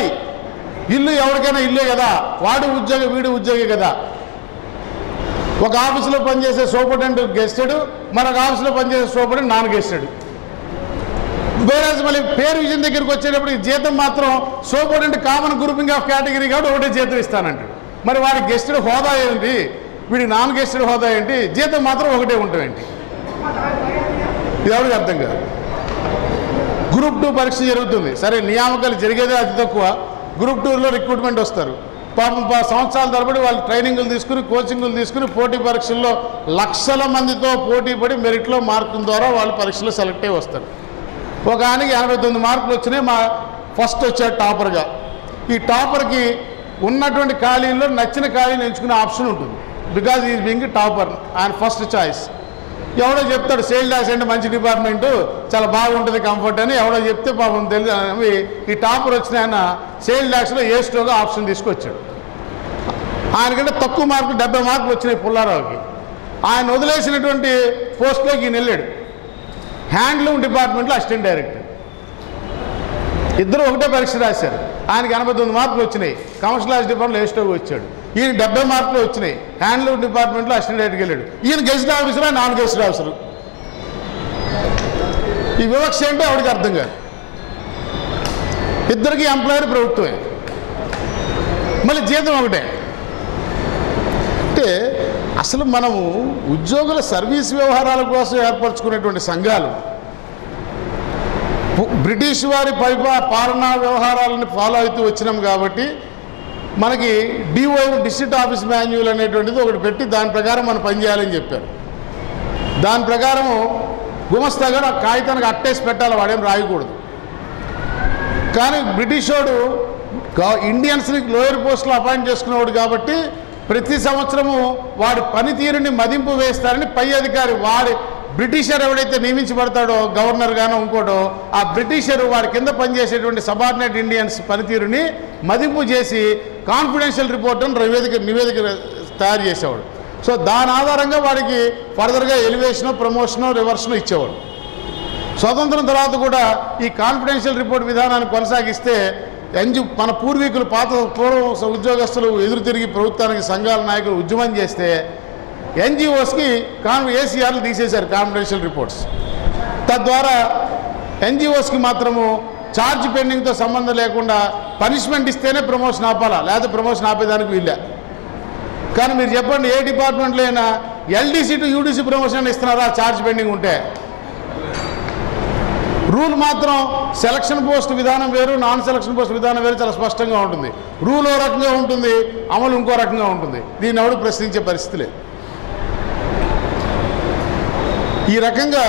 ఇల్లు ఎవరికైనా ఇల్లే కదా, వాడు ఉద్యోగి వీడు ఉద్యోగి కదా. ఒక ఆఫీసులో పనిచేసే సూపరింటెండెంట్ గెస్టెడ్, మరొక ఆఫీసులో పనిచేసే సూపరింటెండెంట్ నాన్ గెస్టెడ్. వేరే మళ్ళీ పేరు విజయం దగ్గరికి వచ్చేటప్పుడు జీతం మాత్రం superintendent common grouping of category కాబట్టి ఒకటే జీతం ఇస్తానంటాడు. మరి వాడి గెస్టెడ్ హోదా ఏంటి, వీడి నాన్ గెస్టెడ్ హోదా ఏంటి, జీతం మాత్రం ఒకటే ఉంటామేంటి? ఇది ఎవరికి అర్థం కాదు. గ్రూప్ 2 పరీక్ష జరుగుతుంది, సరే నియామకాలు జరిగేదే అతి తక్కువ. గ్రూప్ 2లో రిక్రూట్మెంట్ వస్తారు. పాపం సంవత్సరాల తరబడి వాళ్ళు ట్రైనింగులు తీసుకుని, కోచింగులు తీసుకుని, పోటీ పరీక్షల్లో లక్షల మందితో పోటీ పడి మెరిట్లో మార్కుల ద్వారా వాళ్ళు పరీక్షలో సెలెక్ట్ అయ్యి వస్తారు. ఒక ఆయనకి 89 మార్కులు వచ్చినాయి, మా ఫస్ట్ వచ్చాడు టాపర్గా. ఈ టాపర్కి ఉన్నటువంటి ఖాళీల్లో నచ్చిన ఖాళీని ఎంచుకునే ఆప్షన్ ఉంటుంది. బికాజ్ ఈజ్ బీయింగ్ టాపర్ ఆయన ఫస్ట్ చాయిస్. ఎవడో చెప్తాడు సేల్ ట్యాక్స్ అంటే మంచి డిపార్ట్మెంటు, చాలా బాగుంటుంది కంఫర్ట్ అని ఎవడో చెప్తే పాపం తెలియదు. ఈ టాపర్ వచ్చిన ఆయన సేల్ ట్యాక్స్లో ఏ స్టోగా ఆప్షన్ తీసుకొచ్చాడు. ఆయనకంటే తక్కువ మార్కులు 70 మార్కులు వచ్చినాయి పుల్లారావుకి. ఆయన వదిలేసినటువంటి పోస్ట్లోకి ఈయన వెళ్ళాడు. హ్యాండ్లూమ్ డిపార్ట్మెంట్లో అసిస్టెంట్ డైరెక్టర్. ఇద్దరు ఒకటే పరీక్ష రాశారు. ఆయనకి 89 మార్కులు వచ్చినాయి. కమర్షియల్ ఆఫీస్ డిపార్ట్మెంట్లో ఏ స్టోకి వచ్చాడు. ఈయన 70 మార్కులు వచ్చినాయి. హ్యాండ్లూమ్ డిపార్ట్మెంట్లో అసిస్టెంట్ డైరెక్టర్కి వెళ్ళాడు. ఈయన గెజిట్ ఆఫీసర్, ఆయన నాన్ గెజిట్ ఆఫీసరు. ఈ వివక్ష ఏంటో ఎవరికి అర్థం కాదు. ఇద్దరికి ఎంప్లాయర్ ప్రభుత్వమే, మళ్ళీ జీతం ఒకటే. అంటే అసలు మనము ఉద్యోగుల సర్వీస్ వ్యవహారాల కోసం ఏర్పరచుకునేటువంటి సంఘాలు బ్రిటిష్ వారి పాలనా వ్యవహారాలను ఫాలో అవుతూ వచ్చినాం కాబట్టి మనకి డిఓ డిస్ట్రిక్ట్ ఆఫీస్ మాన్యువల్ అనేటువంటిది ఒకటి పెట్టి దాని ప్రకారం మనం పనిచేయాలని చెప్పారు. దాని ప్రకారము గుమస్తా గారు ఆ కాగితానికి అట్టేసి పెట్టాలి, వాడేం రాయకూడదు. కానీ బ్రిటిష్ వాడు ఇండియన్స్ని లోయర్ పోస్టులో అపాయింట్ చేసుకునేవాడు కాబట్టి ప్రతి సంవత్సరము వాడి పనితీరుని మదింపు వేస్తారని పై అధికారి వాడి బ్రిటిషర్ ఎవడైతే నియమించబడతాడో గవర్నర్ గానో ఇంకోటో ఆ బ్రిటిషరు వారి కింద పనిచేసేటువంటి సబార్డినేట్ ఇండియన్స్ పనితీరుని మదింపు చేసి కాన్ఫిడెన్షియల్ రిపోర్ట్ అని నివేదిక తయారు చేసేవాడు. సో దాని ఆధారంగా వాడికి ఫర్దర్గా ఎలివేషను ప్రమోషను రివర్షను ఇచ్చేవాడు. స్వతంత్రం తర్వాత కూడా ఈ కాన్ఫిడెన్షియల్ రిపోర్ట్ విధానాన్ని కొనసాగిస్తే మన పూర్వీకులు పూర్వ ఉద్యోగస్తులు ఎదురు తిరిగి ప్రభుత్వానికి సంఘాల నాయకులు ఉద్యమం చేస్తే ఎన్జిఓస్కి ఏసీఆర్లు తీసేశారు కాన్ఫిడెన్షియల్ రిపోర్ట్స్. తద్వారా ఎన్జిఓస్కి మాత్రము ఛార్జ్ పెండింగ్తో సంబంధం లేకుండా పనిష్మెంట్ ఇస్తేనే ప్రమోషన్ ఆపాలా, లేకపోతే ప్రమోషన్ ఆపేదానికి వీళ్ళే. కానీ మీరు చెప్పండి, ఏ డిపార్ట్మెంట్లో అయినా ఎల్డీసీ టు యూడీసీ ప్రమోషన్ ఇస్తున్నారా ఛార్జ్ పెండింగ్ ఉంటే? రూల్ మాత్రం సెలక్షన్ పోస్ట్ విధానం వేరు, నాన్ సెలక్షన్ పోస్ట్ విధానం వేరు, చాలా స్పష్టంగా ఉంటుంది. రూల్ ఓ రకంగా ఉంటుంది, అమలు ఇంకో రకంగా ఉంటుంది. దీన్ని ఎవడు ప్రశ్నించే పరిస్థితి లేదు. ఈ రకంగా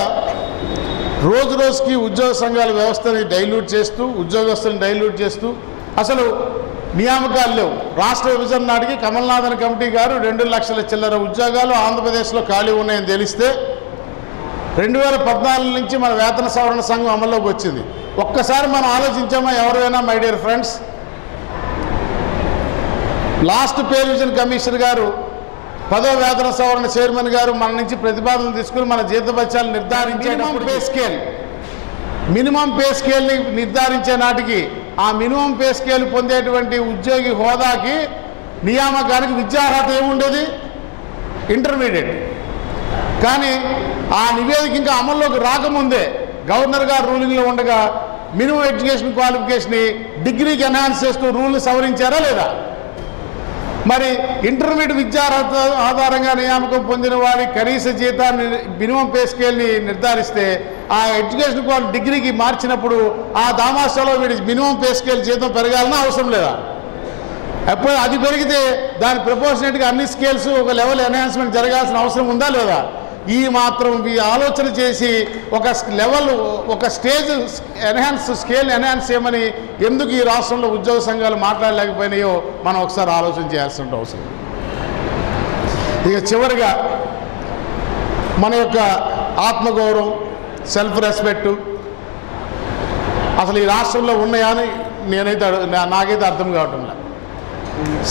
రోజు రోజుకి ఉద్యోగ సంఘాల వ్యవస్థని డైల్యూట్ చేస్తూ, ఉద్యోగస్తులను డైల్యూట్ చేస్తూ, అసలు నియామకాలు లేవు. రాష్ట్ర విభజన నాటికి కమల్నాథన్ కమిటీ గారు 2 లక్షల చిల్లర ఉద్యోగాలు ఆంధ్రప్రదేశ్లో ఖాళీ ఉన్నాయని తెలిస్తే 2014 నుంచి మన వేతన సవరణ సంఘం అమల్లోకి వచ్చింది. ఒక్కసారి మనం ఆలోచించామా ఎవరైనా? My dear friends, last pay revision commissioner గారు 10వ వేతన సవరణ చైర్మన్ గారు మన నుంచి ప్రతిపాదనలు తీసుకుని మన జీతభత్యాలు నిర్ధారించేటప్పుడు మినిమం పే స్కేల్ని నిర్ధారించే నాటికి ఆ మినిమం పే స్కేల్ పొందేటువంటి ఉద్యోగి హోదాకి నియామకానికి విద్యార్హత ఏముండేది? ఇంటర్మీడియట్. కానీ ఆ నివేదిక ఇంకా అమల్లోకి రాకముందే గవర్నర్ గారు రూలింగ్లో ఉండగా మినిమం ఎడ్యుకేషన్ క్వాలిఫికేషన్ని డిగ్రీకి ఎన్హాన్స్ చేస్తూ రూల్ని సవరించారా లేదా? మరి ఇంటర్మీడియట్ విద్యార్హత ఆధారంగా నియామకం పొందిన వారి కనీస జీతాన్ని మినిమం పే స్కేల్ని నిర్ధారిస్తే ఆ ఎడ్యుకేషన్ క్వాలిఫికేషన్ డిగ్రీకి మార్చినప్పుడు ఆ దామాషాలో వీడి మినిమం పే స్కేల్ జీతం పెరగాలన్నా అవసరం లేదా? ఎప్పుడు అది పెరిగితే దాని ప్రపోర్షనేట్గా అన్ని స్కేల్స్ ఒక లెవెల్ ఎన్హాన్స్మెంట్ జరగాల్సిన అవసరం ఉందా లేదా? ఈ మాత్రం ఆలోచన చేసి ఒక లెవెల్, ఒక స్టేజ్ స్కేల్ ఎన్హాన్స్ చేయమని ఎందుకు ఈ రాష్ట్రంలో ఉద్యోగ సంఘాలు మాట్లాడలేకపోయినాయో మనం ఒకసారి ఆలోచన చేయాల్సిన అవసరం. ఇక చివరిగా మన యొక్క ఆత్మగౌరవం, సెల్ఫ్ రెస్పెక్టు అసలు ఈ రాష్ట్రంలో ఉన్నాయా అని నాకైతే అర్థం కావటం లేదు.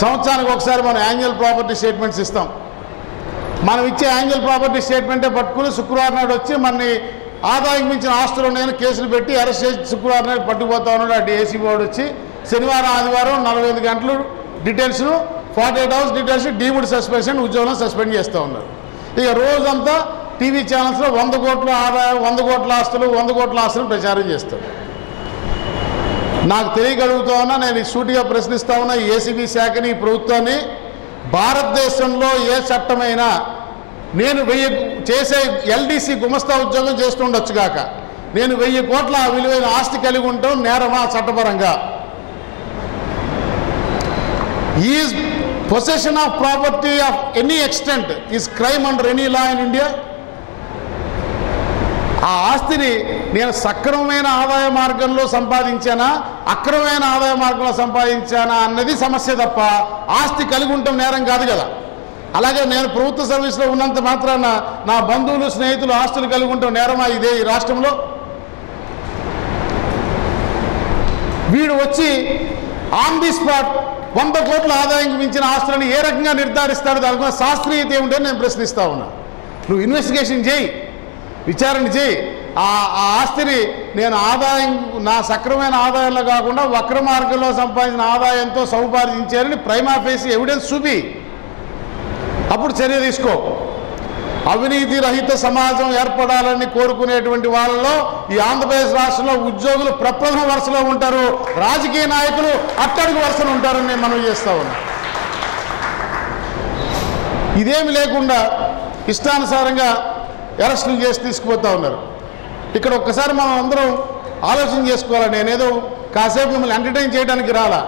సంవత్సరానికి ఒకసారి మనం యాన్యువల్ ప్రాపర్టీ స్టేట్మెంట్స్ ఇస్తాం. మనం ఇచ్చే యాన్యువల్ ప్రాపర్టీ స్టేట్మెంటే పట్టుకుని శుక్రవారం నాడు వచ్చి మనని ఆదాయం మించిన ఆస్తులు ఉన్నాయని కేసులు పెట్టి అరెస్ట్ చేసి శుక్రవారం నాడు పట్టుకుపోతా ఉన్నాడు ఆ ఏసీ బోర్డు వచ్చి. శనివారం ఆదివారం 45 గంటలు detention, 48 hours detention, deemed suspension, ఉద్యోగం సస్పెండ్ చేస్తూ ఉన్నారు. ఇక రోజంతా టీవీ ఛానల్స్లో 100 కోట్ల ఆదాయం, 100 కోట్ల ఆస్తులు, 100 కోట్ల ఆస్తులు ప్రచారం చేస్తారు. నాకు తెలియగలుగుతా ఉన్నా, నేను సూటిగా ప్రశ్నిస్తా ఉన్నా ఈ ఏసీబీ శాఖని, ఈ ప్రభుత్వాన్ని, భారతదేశంలో ఏ చట్టమైనా నేను 1000 చేసే ఎల్డీసీ గుమస్తా ఉద్యోగం చేస్తుండొచ్చు కాక నేను 1000 కోట్ల విలువైన ఆస్తి కలిగి ఉంటాం నేరమా చట్టపరంగా? Is possession of property of any extent is crime under any law in India? ఆ ఆస్తిని నేను సక్రమమైన ఆదాయ మార్గంలో సంపాదించానా అక్రమమైన ఆదాయ మార్గంలో సంపాదించానా అన్నది సమస్య తప్ప ఆస్తి కలిగి ఉండటం నేరం కాదు కదా. అలాగే నేను ప్రభుత్వ సర్వీస్లో ఉన్నంత మాత్రాన నా బంధువులు స్నేహితులు ఆస్తులు కలిగి ఉండటం నేరమా ఇదే ఈ రాష్ట్రంలో? వీడు వచ్చి ఆన్ ది స్పాట్ 100 కోట్ల ఆదాయానికి మించిన ఆస్తులను ఏ రకంగా నిర్ధారిస్తాడో దానికి శాస్త్రీయత ఏమిటని నేను ప్రశ్నిస్తా ఉన్నా. నువ్వు ఇన్వెస్టిగేషన్ చేయి, విచారణ చేయి. ఆ ఆస్తిని నేను ఆదాయం నా సక్రమైన ఆదాయంలో కాకుండా వక్ర మార్గంలో సంపాదించిన ఆదాయంతో సముపార్జించారని ప్రైమా ఫేసి ఎవిడెన్స్ చూపి అప్పుడు చర్య తీసుకో. అవినీతి రహిత సమాజం ఏర్పడాలని కోరుకునేటువంటి వాళ్ళలో ఈ ఆంధ్రప్రదేశ్ రాష్ట్రంలో ఉద్యోగులు ప్రప్రథమ వరుసలో ఉంటారు, రాజకీయ నాయకులు అట్టడుగు వరుసలో ఉంటారని నేను మనవి చేస్తా ఉన్నా. ఇదేమి లేకుండా ఇష్టానుసారంగా అరెస్టులు చేసి తీసుకుపోతా ఉన్నారు. ఇక్కడ ఒక్కసారి మనం అందరం ఆలోచన చేసుకోవాలి. నేనేదో కాసేపు మిమ్మల్ని ఎంటర్టైన్ చేయడానికి రాలా.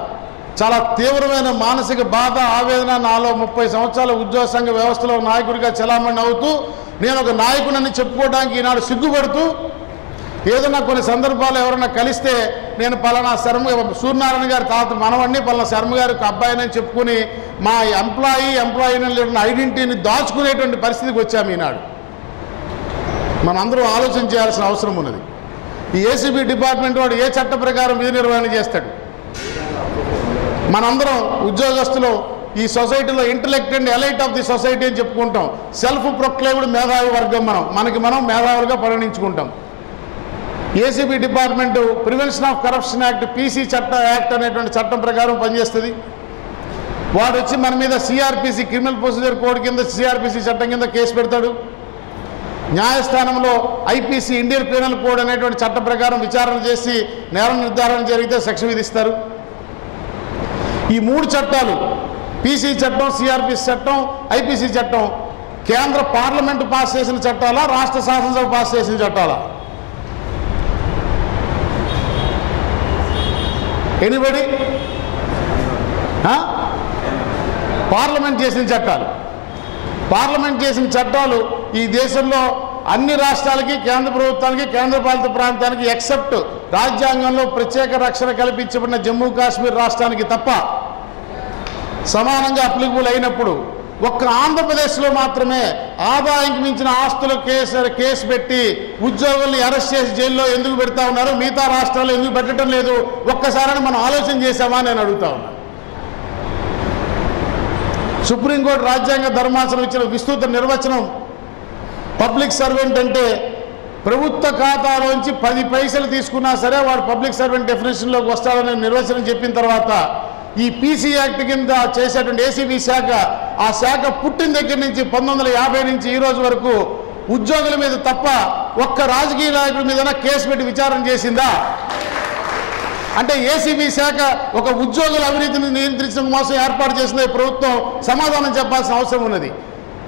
చాలా తీవ్రమైన మానసిక బాధ ఆవేదన నాలో 30 సంవత్సరాల ఉద్యోగ సంఘ వ్యవస్థలో నాయకుడిగా చలామణి అవుతూ నేను ఒక నాయకుడిని చెప్పుకోవడానికి ఈనాడు సిగ్గుపడుతూ ఏదైనా కొన్ని సందర్భాలు ఎవరైనా కలిస్తే నేను పలానా సూర్యనారాయణ గారి తాత మనవడిని పలానా శర్మ గారికి అబ్బాయిని చెప్పుకుని మా ఎంప్లాయీని ఐడెంటిటీని దాచుకునేటువంటి పరిస్థితికి వచ్చాము ఈనాడు. మనందరూ ఆలోచన చేయాల్సిన అవసరం ఉన్నది. ఈ ఏసీబీ డిపార్ట్మెంట్ వాడు ఏ చట్ట ప్రకారం విధి నిర్వహణ చేస్తాడు? మనందరం ఉద్యోగస్తులు ఈ సొసైటీలో intellect and elite of the society అని చెప్పుకుంటాం. సెల్ఫ్ ప్రొక్లైమ్డ్ మనకి మనం మేధావులుగా పరిగణించుకుంటాం. ACB department prevention of corruption act PC act అనేటువంటి చట్టం ప్రకారం పనిచేస్తుంది. వాడు వచ్చి మన మీద సిఆర్పిసి క్రిమినల్ ప్రొసీజర్ కోడ్ కింద సిఆర్పిసి చట్టం కింద కేసు పెడతాడు. న్యాయస్థానంలో ఐపీసీ ఇండియన్ పీనల్ కోడ్ అనేటువంటి చట్టం ప్రకారం విచారణ చేసి నేర నిర్ధారణ జరిగితే శిక్ష విధిస్తారు. ఈ 3 చట్టాలు పీసీ చట్టం, సిఆర్పిసి చట్టం, ఐపీసీ చట్టం కేంద్ర పార్లమెంటు పాస్ చేసిన చట్టాలా, రాష్ట్ర శాసనసభ పాస్ చేసిన చట్టాలా? ఎనీబడి? పార్లమెంట్ చేసిన చట్టాలు. పార్లమెంట్ చేసిన చట్టాలు ఈ దేశంలో అన్ని రాష్ట్రాలకి, కేంద్ర ప్రభుత్వానికి, కేంద్రపాలిత ప్రాంతానికి ఎక్సెప్ట్ రాజ్యాంగంలో ప్రత్యేక రక్షణ కల్పించబడిన జమ్మూ కాశ్మీర్ రాష్ట్రానికి తప్ప సమానంగా అప్లికబుల్ అయినప్పుడు ఒక్క ఆంధ్రప్రదేశ్లో మాత్రమే ఆదాయానికి మించిన ఆస్తుల కేసు పెట్టి ఉద్యోగుల్ని అరెస్ట్ చేసి జైల్లో ఎందుకు పెడతా ఉన్నారు? మిగతా రాష్ట్రాల్లో ఎందుకు పెట్టడం లేదు? ఒక్కసారి మనం ఆలోచన చేశామా నేను అడుగుతా ఉన్నా. సుప్రీంకోర్టు రాజ్యాంగ ధర్మాసనం ఇచ్చిన విస్తృత నిర్వచనం పబ్లిక్ సర్వెంట్ అంటే ప్రభుత్వ ఖాతాలోంచి 10 పైసలు తీసుకున్నా సరే వాడు పబ్లిక్ సర్వెంట్ డెఫినేషన్లోకి వస్తాడనే నిర్వచనం చెప్పిన తర్వాత ఈ పీసీ యాక్ట్ కింద చేసేటువంటి ఏసీబీ శాఖ, ఆ శాఖ పుట్టిన దగ్గర నుంచి 1950 నుంచి ఈ రోజు వరకు ఉద్యోగుల మీద తప్ప ఒక్క రాజకీయ నాయకుడి మీద కేసు పెట్టి విచారణ చేసిందా? అంటే ఏసీబీ శాఖ ఒక ఉద్యోగుల అవినీతిని నియంత్రించడం కోసం ఏర్పాటు చేసిన ప్రభుత్వం సమాధానం చెప్పాల్సిన అవసరం ఉన్నది.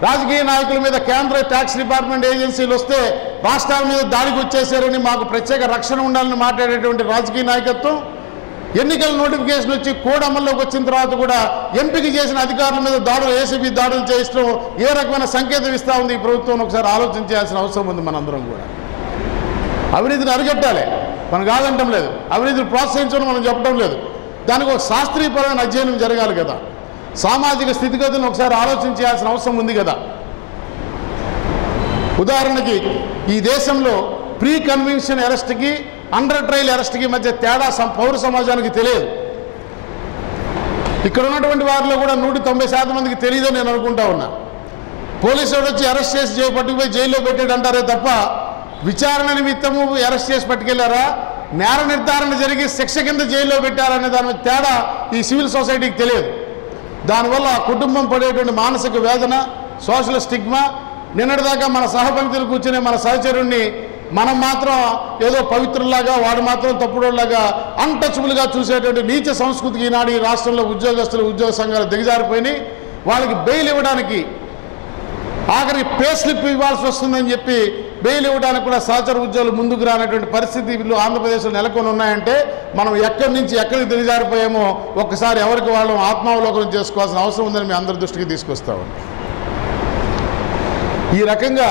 రాజకీయ నాయకుల మీద కేంద్ర ట్యాక్స్ డిపార్ట్మెంట్ ఏజెన్సీలు వస్తే రాష్ట్రాల మీద దాడికి వచ్చేసారని మాకు ప్రత్యేక రక్షణ ఉండాలని మాట్లాడేటువంటి రాజకీయ నాయకత్వం, ఎన్నికల నోటిఫికేషన్ వచ్చి కోడ్ అమల్లోకి వచ్చిన తర్వాత కూడా ఎంపిక చేసిన అధికారుల మీద దాడులు, ఏసీబీ దాడులు చేయించడం ఏ రకమైన సంకేతం ఇస్తూ ఉంది ఈ ప్రభుత్వం? ఒకసారి ఆలోచన చేయాల్సిన అవసరం ఉంది. మనందరం కూడా అవినీతిని అరికట్టాలి, మనం కాదంటం లేదు. అవినీతిని ప్రోత్సహించడం మనం చెప్పడం లేదు. దానికి ఒక శాస్త్రీయపరమైన అధ్యయనం జరగాలి కదా. సామాజిక స్థితిగతులను ఒకసారి ఆలోచన చేయాల్సిన అవసరం ఉంది కదా. ఉదాహరణకి ఈ దేశంలో ప్రీ కన్విక్షన్ అరెస్ట్కి, అండర్ ట్రయల్ అరెస్ట్కి మధ్య తేడా పౌర సమాజానికి తెలియదు. ఇక్కడ ఉన్నటువంటి వారిలో కూడా 190% మందికి తెలియదని నేను అనుకుంటా ఉన్నా. పోలీసు వాడు వచ్చి అరెస్ట్ చేసి పట్టుకుపోయి జైల్లో పెట్టాడు అంటారే తప్ప విచారణ నిమిత్తము అరెస్ట్ చేసి పట్టుకెళ్లారా, నేర నిర్ధారణ జరిగి శిక్ష కింద జైల్లో పెట్టారనే దాని తేడా ఈ సివిల్ సొసైటీకి తెలియదు. దానివల్ల కుటుంబం పడేటువంటి మానసిక వేదన, సోషల్ స్టిగ్మా, నిన్నటిదాకా మన సహపంక్తులు కూర్చునే మన సహచరుణ్ణి మనం మాత్రం ఏదో పవిత్రులాగా, వాడు మాత్రం తప్పుడులాగా అన్టచబుల్గా చూసేటువంటి నీచ సంస్కృతికి ఈనాడు ఈ రాష్ట్రంలో ఉద్యోగస్తులు, ఉద్యోగ సంఘాలు దిగజారిపోయినాయి. వాళ్ళకి బెయిల్ ఇవ్వడానికి, ఆఖరికి పే స్లిప్ ఇవ్వాల్సి వస్తుందని చెప్పి బెయిల్ ఇవ్వడానికి కూడా సహచర ఉద్యోగులు ముందుకు రానటువంటి పరిస్థితులు ఆంధ్రప్రదేశ్లో నెలకొని ఉన్నాయంటే మనం ఎక్కడి నుంచి ఎక్కడికి దిగజారిపోయామో ఒక్కసారి ఎవరికి వాళ్ళు ఆత్మావలోకనం చేసుకోవాల్సిన అవసరం ఉందని మీ అందరి దృష్టికి తీసుకొస్తాము. ఈ రకంగా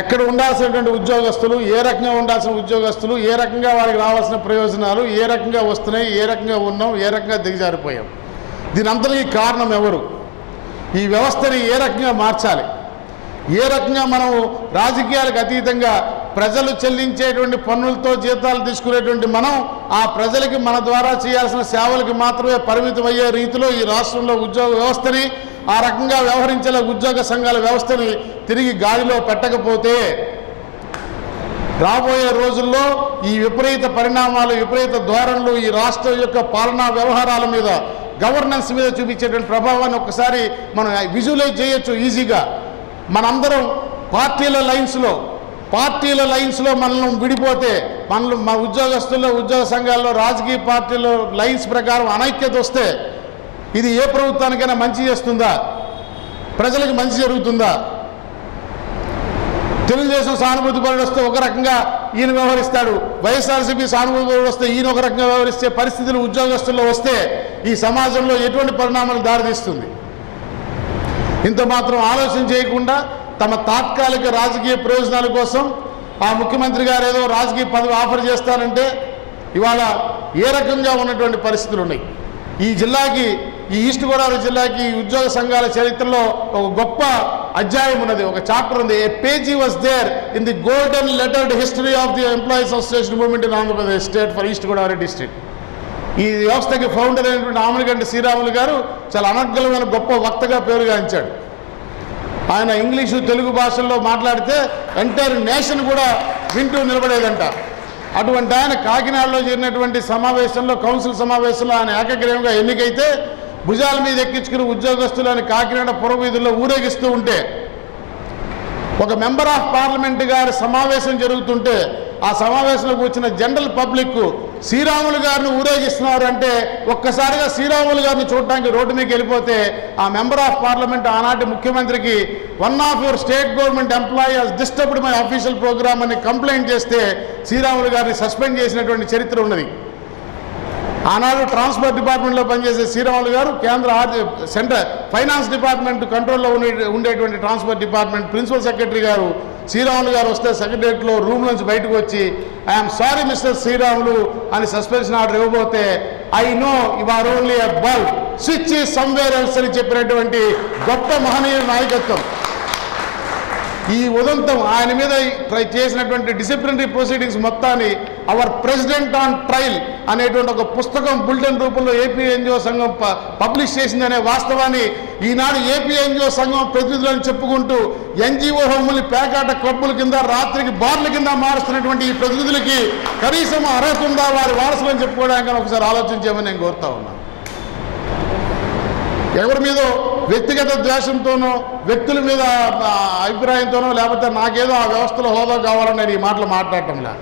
ఎక్కడ ఉండాల్సినటువంటి ఉద్యోగస్తులు, ఏ రకంగా ఉండాల్సిన ఉద్యోగస్తులు, ఏ రకంగా వారికి రావాల్సిన ప్రయోజనాలు ఏ రకంగా వస్తున్నాయి, ఏ రకంగా ఉన్నాం, ఏ రకంగా దిగజారిపోయాం, దీని అంతటికీ కారణం ఎవరు, ఈ వ్యవస్థని ఏ రకంగా మార్చాలి, ఏ రకంగా మనం రాజకీయాలకు అతీతంగా ప్రజలు చెల్లించేటువంటి పన్నులతో జీతాలు తీసుకునేటువంటి మనం ఆ ప్రజలకి మన ద్వారా చేయాల్సిన సేవలకి మాత్రమే పరిమితం అయ్యే రీతిలో ఈ రాష్ట్రంలో ఉద్యోగ వ్యవస్థని ఆ రకంగా వ్యవహరించేలా ఉద్యోగ సంఘాల వ్యవస్థని తిరిగి గాడిలో పెట్టకపోతే రాబోయే రోజుల్లో ఈ విపరీత పరిణామాలు, విపరీత ధోరణులు ఈ రాష్ట్రం యొక్క పాలనా వ్యవహారాల మీద, గవర్నెన్స్ మీద చూపించేటువంటి ప్రభావాన్ని ఒక్కసారి మనం విజువలైజ్ చేయొచ్చు ఈజీగా. మనందరం పార్టీల లైన్స్లో మనం విడిపోతే, మన ఉద్యోగస్తుల్లో, ఉద్యోగ సంఘాల్లో, రాజకీయ పార్టీల లైన్స్ ప్రకారం అనైక్యత వస్తే ఇది ఏ ప్రభుత్వానికైనా మంచి చేస్తుందా? ప్రజలకు మంచి జరుగుతుందా? తెలుగుదేశం సానుభూతి పరుడు వస్తే ఒక రకంగా ఈయన వ్యవహరిస్తాడు, వైఎస్ఆర్సీపీ సానుభూతి పరుడు వస్తే ఈయన ఒక రకంగా వ్యవహరిస్తే పరిస్థితులు ఉద్యోగస్తుల్లో వస్తే ఈ సమాజంలో ఎటువంటి పరిణామాలు దారితీస్తుంది? ఇంత మాత్రం ఆలోచన చేయకుండా తమ తాత్కాలిక రాజకీయ ప్రయోజనాల కోసం ఆ ముఖ్యమంత్రి గారు ఏదో రాజకీయ పదవి ఆఫర్ చేస్తారంటే ఇవాళ ఏ రకంగా ఉన్నటువంటి పరిస్థితులు ఉన్నాయి. ఈ జిల్లాకి, ఈ ఈస్ట్ గోదావరి జిల్లాకి ఉద్యోగ సంఘాల చరిత్రలో ఒక గొప్ప అధ్యాయం ఉన్నది, ఒక చాప్టర్ ఉంది. A page was there in the golden lettered history of the employees association movement in Andhra Pradesh state for East Godavari district. ఈ వ్యవస్థకి ఫౌండర్ అయినటువంటి ఆమలగడ్డ శ్రీరాములు గారు చాలా అనర్గళమైన గొప్ప వక్తగా పేరుగాంచాడు. ఆయన ఇంగ్లీషు, తెలుగు భాషల్లో మాట్లాడితే ఎంటైర్ నేషన్ కూడా వింటూ నిలబడేదంట. అటువంటి ఆయన కాకినాడలో జరిగినటువంటి సమావేశంలో, కౌన్సిల్ సమావేశంలో ఆయన ఏకగ్రీవంగా ఎన్నికైతే భుజాల మీద ఎక్కించుకుని ఉద్యోగస్తులని కాకినాడ పురవీధుల్లో ఊరేగిస్తూ ఉంటే, ఒక మెంబర్ ఆఫ్ పార్లమెంట్ గారి సమావేశం జరుగుతుంటే ఆ సమావేశంలోకి వచ్చిన జనరల్ పబ్లిక్ శ్రీరాములు గారిని ఊరేగిస్తున్నారు అంటే ఒక్కసారిగా శ్రీరాములు గారిని చూడటానికి రోడ్డు మీకు వెళ్ళిపోతే ఆ మెంబర్ ఆఫ్ పార్లమెంట్ ఆనాటి ముఖ్యమంత్రికి one of your state government employee has disturbed my official programme అని కంప్లైంట్ చేస్తే శ్రీరాములు గారిని సస్పెండ్ చేసినటువంటి చరిత్ర ఉన్నది. ఆనాడు ట్రాన్స్పోర్ట్ డిపార్ట్మెంట్లో పనిచేసే శ్రీరాములు గారు కేంద్ర సెంట్రల్ ఫైనాన్స్ డిపార్ట్మెంట్ కంట్రోల్లో ఉండేటువంటి ట్రాన్స్పోర్ట్ డిపార్ట్మెంట్ ప్రిన్సిపల్ సెక్రటరీ గారు శ్రీరాములు గారు వస్తే సెక్రటరియట్లో రూమ్ నుంచి బయటకు వచ్చి ఐఎమ్ సారీ మిస్టర్ శ్రీరాములు అని సస్పెన్షన్ ఆర్డర్ ఇవ్వబోతే I know you are only a bulb switch is somewhere else అని చెప్పినటువంటి గొప్ప మహనీయ నాయకత్వం. ఈ ఉదంతం ఆయన మీద చేసినటువంటి డిసిప్లినరీ ప్రొసీడింగ్స్ మొత్తాన్ని అవర్ ప్రెసిడెంట్ ఆన్ ట్రయల్ అనేటువంటి ఒక పుస్తకం బులెటిన్ రూపంలో ఏపీ ఎన్జిఓ సంఘం పబ్లిష్ చేసిందనే వాస్తవాన్ని ఈనాడు ఏపీ ఎన్జిఓ సంఘం ప్రతినిధులను చెప్పుకుంటూ ఎన్జిఓ హోములు పేకాట క్లబ్బుల కింద, రాత్రికి బార్ల కింద మారుస్తున్నటువంటి ఈ ప్రతినిధులకి కనీసం అర్హత ఉందా వారి వారసులని చెప్పుకోవడానికి ఒకసారి ఆలోచన చేయమని నేను కోరుతా ఉన్నాను. ఎవరి మీద వ్యక్తిగత ద్వేషంతోనో, వ్యక్తుల మీద అభిప్రాయంతోనో, లేకపోతే నాకేదో ఆ వ్యవస్థలో హోదా కావాలని నేను ఈ మాటలు మాట్లాడటంలా.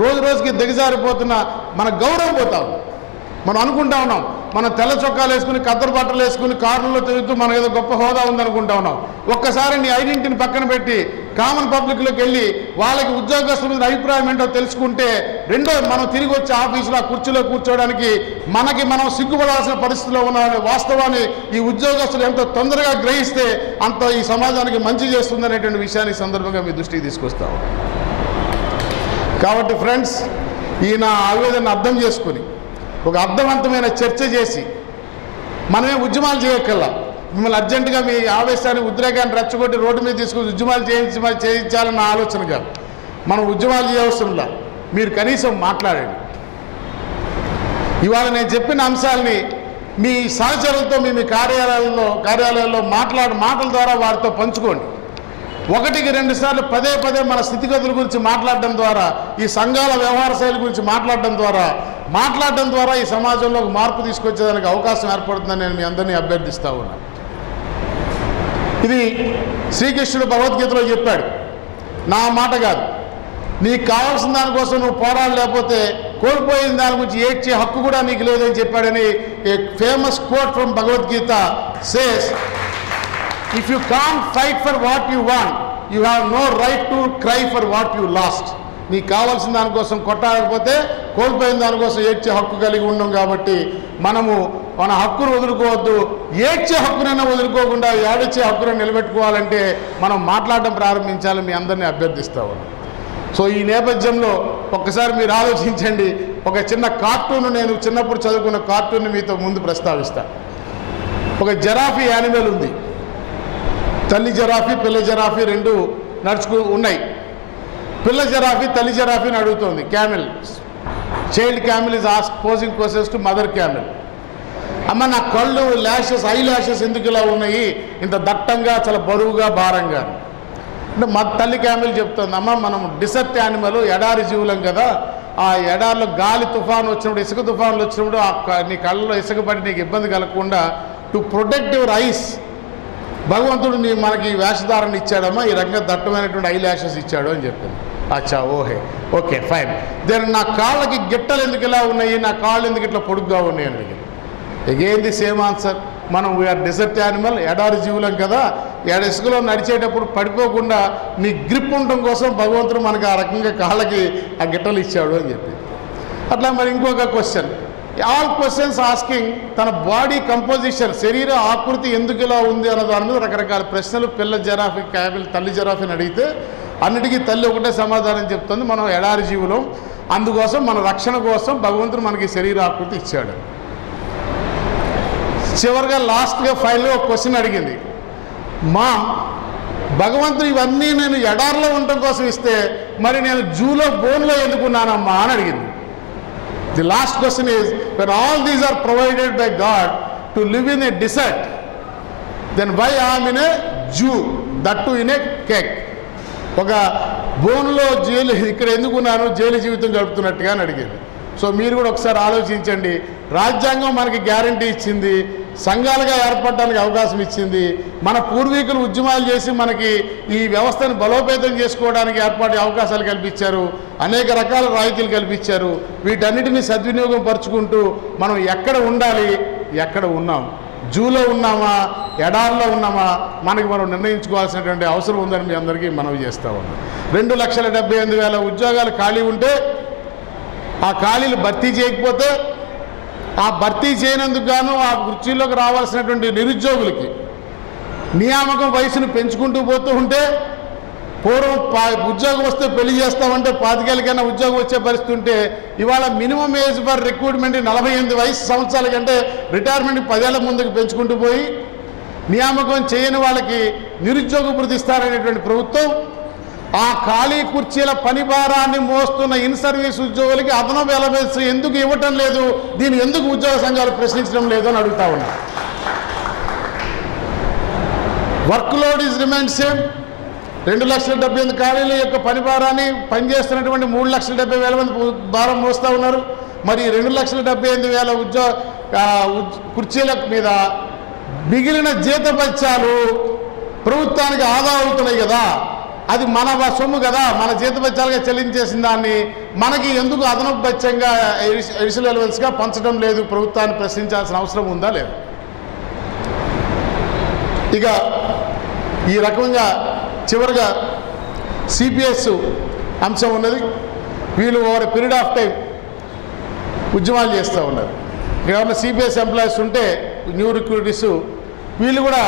రోజు రోజుకి దిగజారిపోతున్న మన గౌరవం పోతా ఉంది. మనం అనుకుంటా ఉన్నాం మనం తెల్ల చొక్కాలు వేసుకుని, కద్దరు బట్టలు వేసుకుని కారులో తిరుగుతూ మనకు ఏదో గొప్ప హోదా ఉందనుకుంటా ఉన్నాం. ఒక్కసారి నీ ఐడెంటిటీని పక్కన పెట్టి కామన్ పబ్లిక్లోకి వెళ్ళి వాళ్ళకి ఉద్యోగస్తుల మీద అభిప్రాయం ఏంటో తెలుసుకుంటే, రెండో మనం తిరిగి వచ్చి ఆఫీసులో కుర్చీలో కూర్చోవడానికి మనం సిగ్గుపడాల్సిన పరిస్థితిలో ఉన్న వాస్తవాన్ని ఈ ఉద్యోగస్తులు ఎంత తొందరగా గ్రహిస్తే అంత ఈ సమాజానికి మంచి చేస్తుందనేటువంటి విషయాన్ని సందర్భంగా మీ దృష్టికి తీసుకొస్తాం. కాబట్టి ఫ్రెండ్స్, ఈయన ఆవేదన అర్థం చేసుకుని ఒక అర్థవంతమైన చర్చ చేసి, మనమే ఉద్యమాలు చేయక్కల్లా, మిమ్మల్ని అర్జెంటుగా మీ ఆవేశాన్ని, ఉద్రేకాన్ని రెచ్చగొట్టి రోడ్డు మీద తీసుకుని ఉద్యమాలు చేయించాలన్న ఆలోచన కాదు. మనం ఉద్యమాలు చేయవసరంలా, మీరు కనీసం మాట్లాడండి. ఇవాళ నేను చెప్పిన అంశాలని మీ సహచరులతో మీ కార్యాలయాల్లో మాటల ద్వారా వారితో పంచుకోండి. 1-2 సార్లు పదే మన స్థితిగతుల గురించి మాట్లాడడం ద్వారా, ఈ సంఘాల వ్యవహార శైలి గురించి మాట్లాడడం ద్వారా ఈ సమాజంలో ఒక మార్పు తీసుకొచ్చేదానికి అవకాశం ఏర్పడుతుందని నేను మీ అందరినీ అభ్యర్థిస్తా ఉన్నాను. ఇది శ్రీకృష్ణుడు భగవద్గీతలో చెప్పాడు, నా మాట కాదు. నీకు కావాల్సిన దానికోసం నువ్వు పోరాడలేకపోతే కోల్పోయిన దాని గురించి ఏడ్చే హక్కు కూడా నీకు లేదని చెప్పాడని a famous quote from Bhagavad Gita says, if you can't fight for what you want, you have no right to cry for what you lost. నీకు కావాల్సిన దానికోసం కొట్టాడకపోతే కోల్పోయిన దానికోసం ఏడ్చే హక్కు కలిగి ఉన్నాం. కాబట్టి మనము మన హక్కును వదులుకోవద్దు. ఏడ్చే హక్కునైనా వదులుకోకుండా ఏడొచ్చే హక్కును నిలబెట్టుకోవాలంటే మనం మాట్లాడడం ప్రారంభించాలని మీ అందరినీ అభ్యర్థిస్తా ఉన్నాం. సో ఈ నేపథ్యంలో ఒక్కసారి మీరు ఆలోచించండి. ఒక చిన్న కార్టూన్, నేను చిన్నప్పుడు చదువుకున్న కార్టూన్ మీతో ముందు ప్రస్తావిస్తా. ఒక జరాఫీ యానిమల్ ఉంది. తల్లి జరాఫీ పిల్ల జరాఫీ రెండు ఉన్నాయి. పిల్ల జరాఫీ తల్లి జరాఫీని అడుగుతోంది. Camel, child camel is ask posing questions to mother camel. అమ్మ, నా కళ్ళు ల్యాషెస్, ఐ ల్యాషెస్ ఎందుకు ఇలా ఉన్నాయి, ఇంత దట్టంగా, చాలా బరువుగా, భారంగా అంటే మా తల్లి క్యామెల్ చెప్తుంది, అమ్మ మనం డిసర్ట్ యానిమల్, ఎడారి జీవులం కదా, ఆ ఎడారిలో గాలి తుఫాను వచ్చినప్పుడు, ఇసుక తుఫానులు వచ్చినప్పుడు నీ కళ్ళలో ఇసుక పడి నీకు ఇబ్బంది కలగకుండా టు ప్రొటెక్ట్ యువర్ ఐస్ భగవంతుడు మనకి వేషధారణ ఇచ్చాడమ్మా, ఈ రకంగా దట్టమైనటువంటి ఐ ల్యాషెస్ ఇచ్చాడు అని చెప్పింది. అచ్చా, ఓకే ఫైన్. దెన్ నా కాళ్ళకి గిట్టలు ఎందుకు ఇలా ఉన్నాయి, నా కాళ్ళు ఎందుకు ఇట్లా పొడుగ్గా ఉన్నాయి అని అడిగింది. Again the same answer. మనం వీఆర్ డిసర్ట్ యానిమల్, ఎడారి జీవులం కదా, ఇసుకలో నడిచేటప్పుడు పడిపోకుండా నీ గ్రిప్ ఉండటం కోసం భగవంతుడు మనకు ఆ రకంగా కాళ్ళకి ఆ గిట్టలు ఇచ్చాడు అని చెప్పి. అట్లా మరి ఇంకొక క్వశ్చన్, ఆల్ క్వశ్చన్స్ ఆస్కింగ్ తన బాడీ కంపోజిషన్, శరీర ఆకృతి ఎందుకు ఇలా ఉంది అన్న దాని మీద రకరకాల ప్రశ్నలు. పిల్ల జరాఫీ క్యాబిల్ తల్లి జరాఫీని అడిగితే అన్నిటికీ తల్లి ఒకటే సమాధానం చెప్తుంది, మనం ఎడారి జీవులం, అందుకోసం మన రక్షణ కోసం భగవంతుడు మనకి శరీర ఆకృతి ఇచ్చాడు. చివరిగా లాస్ట్గా ఫైనల్గా ఒక క్వశ్చన్ అడిగింది, మా భగవంతుడు ఇవన్నీ నేను ఎడారిలో ఉండటం కోసం ఇస్తే మరి నేను జూలో బోన్లో ఎందుకున్నానమ్మా అని అడిగింది. The last question is, when all these are provided by God to live in a desert, then why I'm in a zoo, that too in a cage. ఒక బోన్లో జైలు ఇక్కడ ఎందుకున్నాను, జైలు జీవితం గడుపుతున్నట్టుగా అని అడిగింది. సో మీరు కూడా ఒకసారి ఆలోచించండి. రాజ్యాంగం మనకి గ్యారంటీ ఇచ్చింది, సంఘాలుగా ఏర్పడడానికి అవకాశం ఇచ్చింది, మన పూర్వీకులు ఉద్యమాలు చేసి మనకి ఈ వ్యవస్థను బలోపేతం చేసుకోవడానికి ఏర్పాటు అవకాశాలు కల్పించారు, అనేక రకాల రాయితీలు కల్పించారు. వీటన్నిటిని సద్వినియోగం పరుచుకుంటూ మనం ఎక్కడ ఉండాలి, ఎక్కడ ఉన్నాం, జూలో ఉన్నామా, ఎడారిలో ఉన్నామా, మనకి మనం నిర్ణయించుకోవాల్సినటువంటి అవసరం ఉందని మీ అందరికీ మనవి చేస్తూ ఉన్నాం. 2,78,000 ఉద్యోగాలు ఖాళీ ఉంటే, ఆ ఖాళీలు భర్తీ చేయకపోతే, ఆ భర్తీ చేయనందుకు గాను ఆ కుర్చీలోకి రావాల్సినటువంటి నిరుద్యోగులకి నియామకం వయసును పెంచుకుంటూ పోతూ ఉంటే, పూర్వం ఉద్యోగం వస్తే పెళ్లి చేస్తామంటే 25 ఉద్యోగం వచ్చే పరిస్థితి ఉంటే, ఇవాళ మినిమం ఏజ్ ఫర్ రిక్రూట్మెంట్ 48 సంవత్సరాల కంటే రిటైర్మెంట్ 10 ఏళ్ల ముందుకు పెంచుకుంటూ పోయి, నియామకం చేయని వాళ్ళకి నిరుద్యోగ భృతి ఇస్తారనేటువంటి ప్రభుత్వం ఆ ఖాళీ కుర్చీల పని భారాన్ని మోస్తున్న ఇన్ సర్వీస్ ఉద్యోగులకి అదనపు ఎలవెన్స్ ఎందుకు ఇవ్వటం లేదు, దీన్ని ఎందుకు ఉద్యోగ సంఘాలు ప్రశ్నించడం లేదు అని అడుగుతా ఉన్నా. Work load is remain same. 2,78,000 ఖాళీల యొక్క పని భారాన్ని పనిచేస్తున్నటువంటి 3,70,000 మంది భారం మోస్తూ ఉన్నారు. మరి 2,78,000 కుర్చీల మీద మిగిలిన జీతభత్యాలు ప్రభుత్వానికి ఆదా అవుతున్నాయి కదా, అది మన సొమ్ము కదా, మన జీతభత్యాలుగా చెల్లించేసిన దాన్ని మనకి ఎందుకు అదనపు భత్యంగా ఎడిషనల్ ఎలవెన్స్గా పంచడం లేదు, ప్రభుత్వాన్ని ప్రశ్నించాల్సిన అవసరం ఉందా లేదా? ఇక ఈ రకంగా చివరిగా సిపిఎస్ అంశం ఉన్నది. వీళ్ళు ఓవర్ పీరియడ్ ఆఫ్ టైం ఉద్యమాలు చేస్తూ ఉన్నారు. ఎవరైనా సిపిఎస్ ఎంప్లాయీస్ ఉంటే న్యూ రిక్రూటీస్ వీళ్ళు కూడా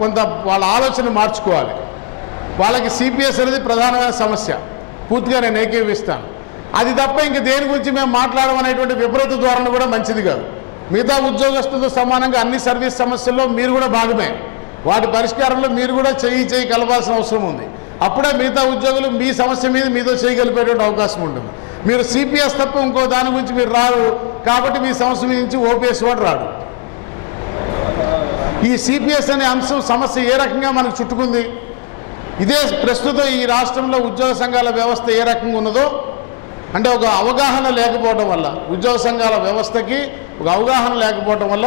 కొంత వాళ్ళ ఆలోచన మార్చుకోవాలి. వాళ్ళకి సిపిఎస్ అనేది ప్రధానమైన సమస్య, పూర్తిగా నేను ఏకీభవిస్తాను. అది తప్ప ఇంక దేని గురించి మేము మాట్లాడడం అనేటువంటి విపరీత ధోరణి కూడా మంచిది కాదు. మిగతా ఉద్యోగస్తులతో సమానంగా అన్ని సర్వీస్ సమస్యల్లో మీరు కూడా భాగమే, వాటి పరిష్కారంలో మీరు కూడా చేయి కలపాల్సిన అవసరం ఉంది. అప్పుడే మిగతా ఉద్యోగులు మీ సమస్య మీద మీతో చేయగలిపేటువంటి అవకాశం ఉంటుంది. మీరు సిపిఎస్ తప్ప ఇంకో దాని గురించి మీరు రారు కాబట్టి మీ సమస్య మీద నుంచి ఓపీఎస్ వాడు రాడు. ఈ సిపిఎస్ అనే అంశం సమస్య ఏ రకంగా మనకు చుట్టుకుంది, ఇదే ప్రస్తుతం ఈ రాష్ట్రంలో ఉద్యోగ సంఘాల వ్యవస్థ ఏ రకంగా ఉన్నదో, అంటే ఒక అవగాహన లేకపోవడం వల్ల, ఉద్యోగ సంఘాల వ్యవస్థకి ఒక అవగాహన లేకపోవడం వల్ల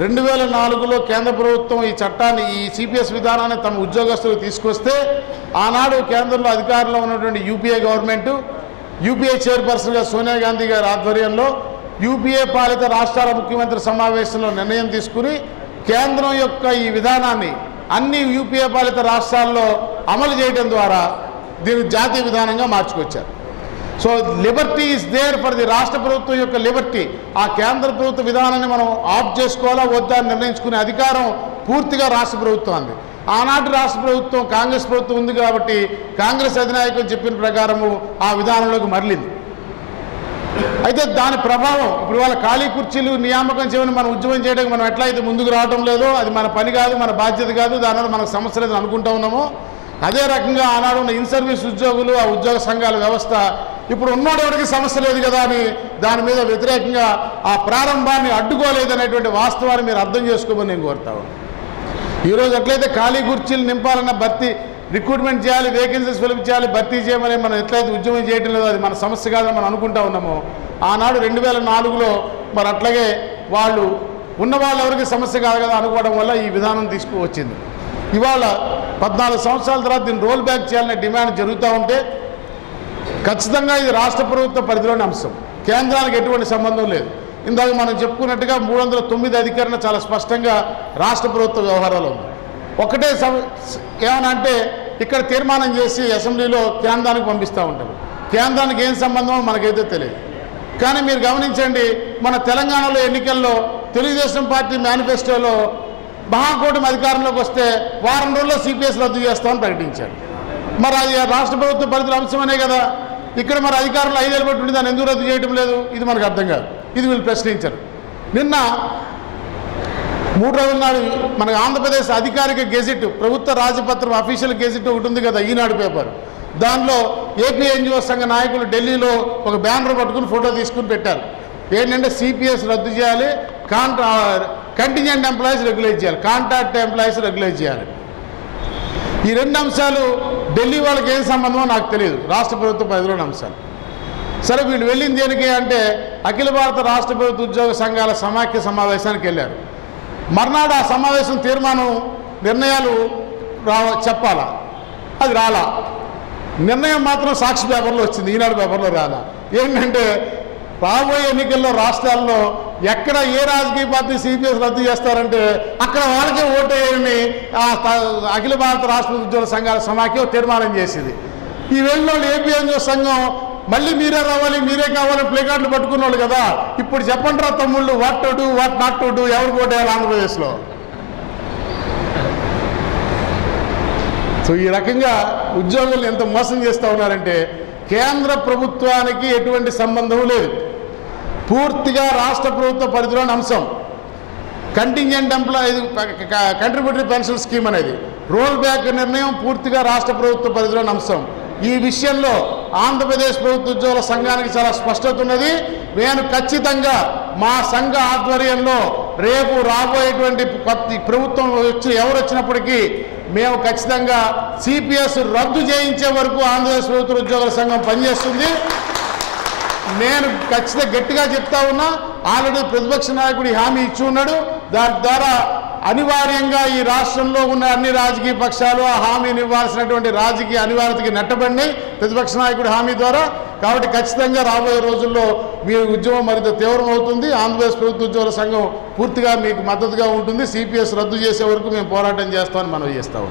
2004లో కేంద్ర ప్రభుత్వం ఈ చట్టాన్ని, ఈ సిపిఎస్ విధానాన్ని తమ ఉద్యోగస్తులకు తీసుకొస్తే, ఆనాడు కేంద్రంలో అధికారంలో ఉన్నటువంటి యూపీఏ గవర్నమెంటు, యూపీఏ చైర్పర్సన్గా సోనియా గాంధీ గారి ఆధ్వర్యంలో యూపీఏ పాలిత రాష్ట్రాల ముఖ్యమంత్రి సమావేశంలో నిర్ణయం తీసుకుని కేంద్రం యొక్క ఈ విధానాన్ని అన్ని యూపీఏ పాలిత రాష్ట్రాల్లో అమలు చేయడం ద్వారా దీన్ని జాతీయ విధానంగా మార్చుకొచ్చారు. So liberty is there for the రాష్ట్ర ప్రభుత్వం యొక్క లిబర్టీ. ఆ కేంద్ర ప్రభుత్వ విధానాన్ని మనం ఆఫ్ చేసుకోవాలా వద్దా అని నిర్ణయించుకునే అధికారం పూర్తిగా రాష్ట్ర ప్రభుత్వాన్ని. ఆనాటి రాష్ట్ర ప్రభుత్వం కాంగ్రెస్ ప్రభుత్వం ఉంది కాబట్టి కాంగ్రెస్ అధినాయకులు చెప్పిన ప్రకారము ఆ విధానంలోకి మరలింది. అయితే దాని ప్రభావం ఇప్పుడు వాళ్ళ ఖాళీ కుర్చీలు నియామకం చేయమని మనం ఉద్యమం చేయడానికి మనం ఎట్లయితే ముందుకు రావడం లేదో, అది మన పని కాదు, మన బాధ్యత కాదు, దానివల్ల మనకు సమస్య లేదని అనుకుంటా ఉన్నామో, అదే రకంగా ఆనాడు ఉన్న ఇన్ సర్వీస్ ఉద్యోగులు, ఆ ఉద్యోగ సంఘాల వ్యవస్థ ఇప్పుడు ఉన్నోడెవరికి సమస్య లేదు కదా అని దాని మీద వ్యతిరేకంగా ఆ ప్రారంభాన్ని అడ్డుకోలేదనేటువంటి వాస్తవాన్ని మీరు అర్థం చేసుకోమని నేను కోరుతాను. ఈరోజు ఎట్లయితే ఖాళీ కుర్చీలు నింపాలన్న భర్తీ రిక్రూట్మెంట్ చేయాలి, వేకెన్సీస్ ఫిలప్ చేయాలి, భర్తీ చేయమని మనం ఎట్లయితే ఉద్యమం చేయడం లేదో అది మన సమస్య కాదని మనం అనుకుంటా ఉన్నామో, ఆనాడు 2004లో మరి అట్లాగే వాళ్ళు ఉన్న వాళ్ళు ఎవరికి సమస్య కాదు కదా అనుకోవడం వల్ల ఈ విధానం తీసుకువచ్చింది. ఇవాళ 14 సంవత్సరాల తర్వాత దీన్ని రోల్ బ్యాక్ చేయాలనే డిమాండ్ జరుగుతూ ఉంటే ఖచ్చితంగా ఇది రాష్ట్ర ప్రభుత్వ పరిధిలోని అంశం, కేంద్రానికి ఎటువంటి సంబంధం లేదు. ఇందాక మనం చెప్పుకున్నట్టుగా 309 అధికరణ చాలా స్పష్టంగా రాష్ట్ర ప్రభుత్వ వ్యవహారాలు ఉంది. ఒకటే ఏమన్నా అంటే ఇక్కడ తీర్మానం చేసి అసెంబ్లీలో కేంద్రానికి పంపిస్తూ ఉంటారు. కేంద్రానికి ఏం సంబంధమో మనకైతే తెలియదు. కానీ మీరు గమనించండి, మన తెలంగాణలో ఎన్నికల్లో తెలుగుదేశం పార్టీ మేనిఫెస్టోలో మహాకూటమి అధికారంలోకి వస్తే వారం రోజుల్లో సిపిఎస్ రద్దు చేస్తామని ప్రకటించారు. మరి అది రాష్ట్ర ప్రభుత్వ పరిధిలో అంశమనే కదా. ఇక్కడ మరి అధికారులు 5 ఏళ్ళు పెట్టి దాన్ని ఎందుకు రద్దు చేయడం లేదు, ఇది మనకు అర్థం కాదు. ఇది వీళ్ళు ప్రశ్నించారు. నిన్న 3 రోజుల నాడు మన ఆంధ్రప్రదేశ్ అధికారిక గెజిట్, ప్రభుత్వ రాజపత్రం అఫీషియల్ గెజిట్ ఒకటి ఉంది కదా, ఈనాడు పేపర్. దానిలో ఏపీ ఎన్జిఓ సంఘ నాయకులు ఢిల్లీలో ఒక బ్యానర్ పట్టుకుని ఫోటో తీసుకుని పెట్టారు. ఏంటంటే సిపిఎస్ రద్దు చేయాలి, కంటింజెంట్ ఎంప్లాయీస్ రెగ్యులేట్ చేయాలి, కాంట్రాక్ట్ ఎంప్లాయీస్ రెగ్యులేట్ చేయాలి. ఈ 2 అంశాలు ఢిల్లీ వాళ్ళకి ఏం సంబంధమో నాకు తెలియదు, రాష్ట్ర ప్రభుత్వ పరిధిలోని అంశాలు. సరే వీళ్ళు వెళ్ళింది దేనికి అంటే అఖిల భారత రాష్ట్ర ప్రభుత్వ ఉద్యోగ సంఘాల సమాఖ్య సమావేశానికి వెళ్ళారు. మర్నాడు ఆ సమావేశం తీర్మానం నిర్ణయాలు చెప్పాలా, అది రాలా. నిర్ణయం మాత్రం సాక్షి పేపర్లో వచ్చింది, ఈనాడు పేపర్లో రాలా. ఏంటంటే రాబోయే ఎన్నికల్లో రాష్ట్రాల్లో ఎక్కడ ఏ రాజకీయ పార్టీ సిపిఎస్ రద్దు చేస్తారంటే అక్కడ వాళ్ళకే ఓటేయని అఖిల భారత రాష్ట్ర ఉద్యోగ సంఘాల సమాఖ్య తీర్మానం చేసింది. ఈ వెళ్ళిన ఏపీ ఎన్జిఓ సంఘం మళ్ళీ మీరే రావాలి, మీరే కావాలి ప్లేకార్డులు పట్టుకున్న వాళ్ళు కదా. ఇప్పుడు చెప్పండి రా తమ్ముళ్ళు, what to do, what not to do, ఎవరు ఓటేయాలి ఆంధ్రప్రదేశ్లో. సో ఈ రకంగా ఉద్యోగులు ఎంత మోసం చేస్తూ ఉన్నారంటే కేంద్ర ప్రభుత్వానికి ఎటువంటి సంబంధం లేదు, పూర్తిగా రాష్ట్ర ప్రభుత్వ పరిధిలోని అంశం. Contingent employee contributory pension scheme అనేది రోల్ బ్యాక్ నిర్ణయం పూర్తిగా రాష్ట్ర ప్రభుత్వ పరిధిలోని అంశం. ఈ విషయంలో ఆంధ్రప్రదేశ్ ప్రభుత్వ ఉద్యోగుల సంఘానికి చాలా స్పష్టత ఉన్నది. నేను ఖచ్చితంగా మా సంఘ ఆధ్వర్యంలో రేపు రాబోయేటువంటి ప్రభుత్వం ఎవరు వచ్చినప్పటికీ మేము ఖచ్చితంగా సిపిఎస్ రద్దు చేయించే వరకు ఆంధ్రప్రదేశ్ ప్రభుత్వ ఉద్యోగుల సంఘం పనిచేస్తుంది. నేను ఖచ్చితంగా గట్టిగా చెప్తా ఉన్నా, ఆల్రెడీ ప్రతిపక్ష నాయకుడు హామీ ఇచ్చి ఉన్నాడు. దాని ద్వారా అనివార్యంగా ఈ రాష్ట్రంలో ఉన్న అన్ని రాజకీయ పక్షాలు ఆ హామీని ఇవ్వాల్సినటువంటి రాజకీయ అనివార్యతకి నెట్టబడినాయి ప్రతిపక్ష నాయకుడి హామీ ద్వారా. కాబట్టి ఖచ్చితంగా రాబోయే రోజుల్లో మీ ఉద్యమం మరింత తీవ్రమవుతుంది. ఆంధ్రప్రదేశ్ ప్రభుత్వ ఉద్యోగుల సంఘం పూర్తిగా మీకు మద్దతుగా ఉంటుంది. సిపిఎస్ రద్దు చేసే వరకు మేము పోరాటం చేస్తామని మనం చేస్తాము.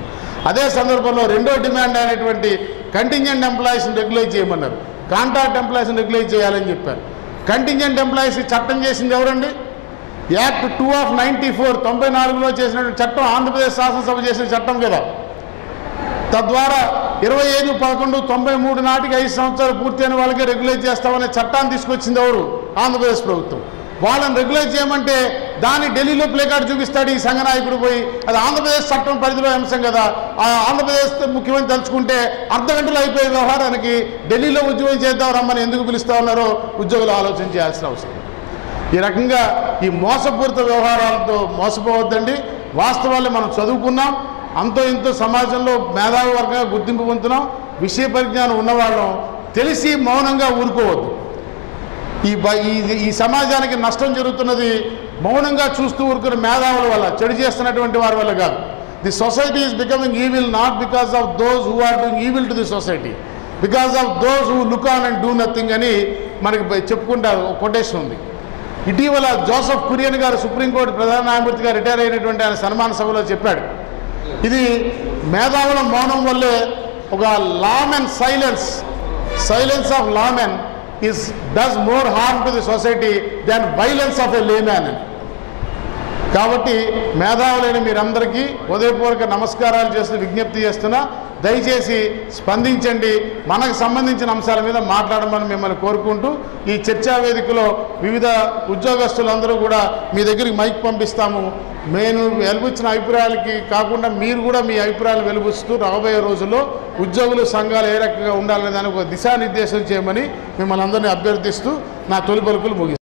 అదే సందర్భంలో రెండో డిమాండ్ అయినటువంటి కంటింజెంట్ ఎంప్లాయీస్ని రెగ్యులేట్ చేయమన్నారు, కాంట్రాక్ట్ ఎంప్లాయీస్ని రెగ్యులేట్ చేయాలని చెప్పారు. కంటింజెంట్ ఎంప్లాయీస్ చట్టం చేసింది ఎవరండి? యాక్ట్ 2 ఆఫ్ 94 94లో చేసినటువంటి చట్టం, ఆంధ్రప్రదేశ్ శాసనసభ చేసిన చట్టం కదా. తద్వారా 25/11/93 నాటికి 5 సంవత్సరాలు పూర్తయిన వాళ్ళకే రెగ్యులేట్ చేస్తామనే చట్టాన్ని తీసుకొచ్చింది ఎవరు? ఆంధ్రప్రదేశ్ ప్రభుత్వం. వాళ్ళని రెగ్యులేట్ చేయమంటే దాన్ని ఢిల్లీలో ప్లేకార్డు చూపిస్తాడు ఈ సంఘ నాయకుడు పోయి. అది ఆంధ్రప్రదేశ్ చట్టం పరిధిలో అంశం కదా. ఆ ఆంధ్రప్రదేశ్ ముఖ్యమంత్రి తలుచుకుంటే అర్ధగంటలో అయిపోయే వ్యవహారానికి ఢిల్లీలో ఉద్యమం చేద్దాం రమ్మని ఎందుకు పిలుస్తూ ఉన్నారో ఉద్యోగులు ఆలోచన చేయాల్సిన అవసరం. ఈ రకంగా ఈ మోసపూరిత వ్యవహారాలతో మోసపోవద్దండి. వాస్తవాన్ని మనం చదువుకున్నాం, అంతో ఇంతో సమాజంలో మేధావి వర్గంగా గుర్తింపు పొందుతున్నాం, విషయ పరిజ్ఞానం ఉన్నవాళ్ళం. తెలిసి మౌనంగా ఊరుకోవద్దు. ఈ సమాజానికి నష్టం జరుగుతున్నది మౌనంగా చూస్తూ ఊరుకున్న మేధావుల వల్ల, చెడు చేస్తున్నటువంటి వారి వల్ల కాదు. The society is becoming evil not because of those who are doing evil to the society, because of those who look on and do nothing అని మనకి చెప్పుకుంటారు. ఒక కొటేషన్ ఉంది. ఇటీవల జోసెఫ్ కురియన్ గారు సుప్రీంకోర్టు ప్రధాన న్యాయమూర్తిగా రిటైర్ అయినటువంటి ఆయన సన్మాన సభలో చెప్పాడు, ఇది మేధావుల మౌనం వల్లే ఒక layman silence of layman does more harm to the society than violence of a layman. కాబట్టి మేధావులైన మీరందరికీ ఉదయపూర్వక నమస్కారాలు చేస్తూ విజ్ఞప్తి చేస్తున్నా, దయచేసి స్పందించండి, మనకు సంబంధించిన అంశాల మీద మాట్లాడమని మిమ్మల్ని కోరుకుంటూ ఈ చర్చా వేదికలో వివిధ ఉద్యోగస్తులందరూ కూడా మీ దగ్గరికి మైక్ పంపిస్తాము. నేను వెలుబుచ్చిన అభిప్రాయాలకి కాకుండా మీరు కూడా మీ అభిప్రాయాలు వెలుబుచ్చుతూ రాబోయే రోజుల్లో ఉద్యోగులు సంఘాలు ఏ రకంగా ఉండాలనే దానికి ఒక దిశానిర్దేశం చేయమని మిమ్మల్ని అందరినీ అభ్యర్థిస్తూ నా తొలి పలుకులు ముగిస్తాను.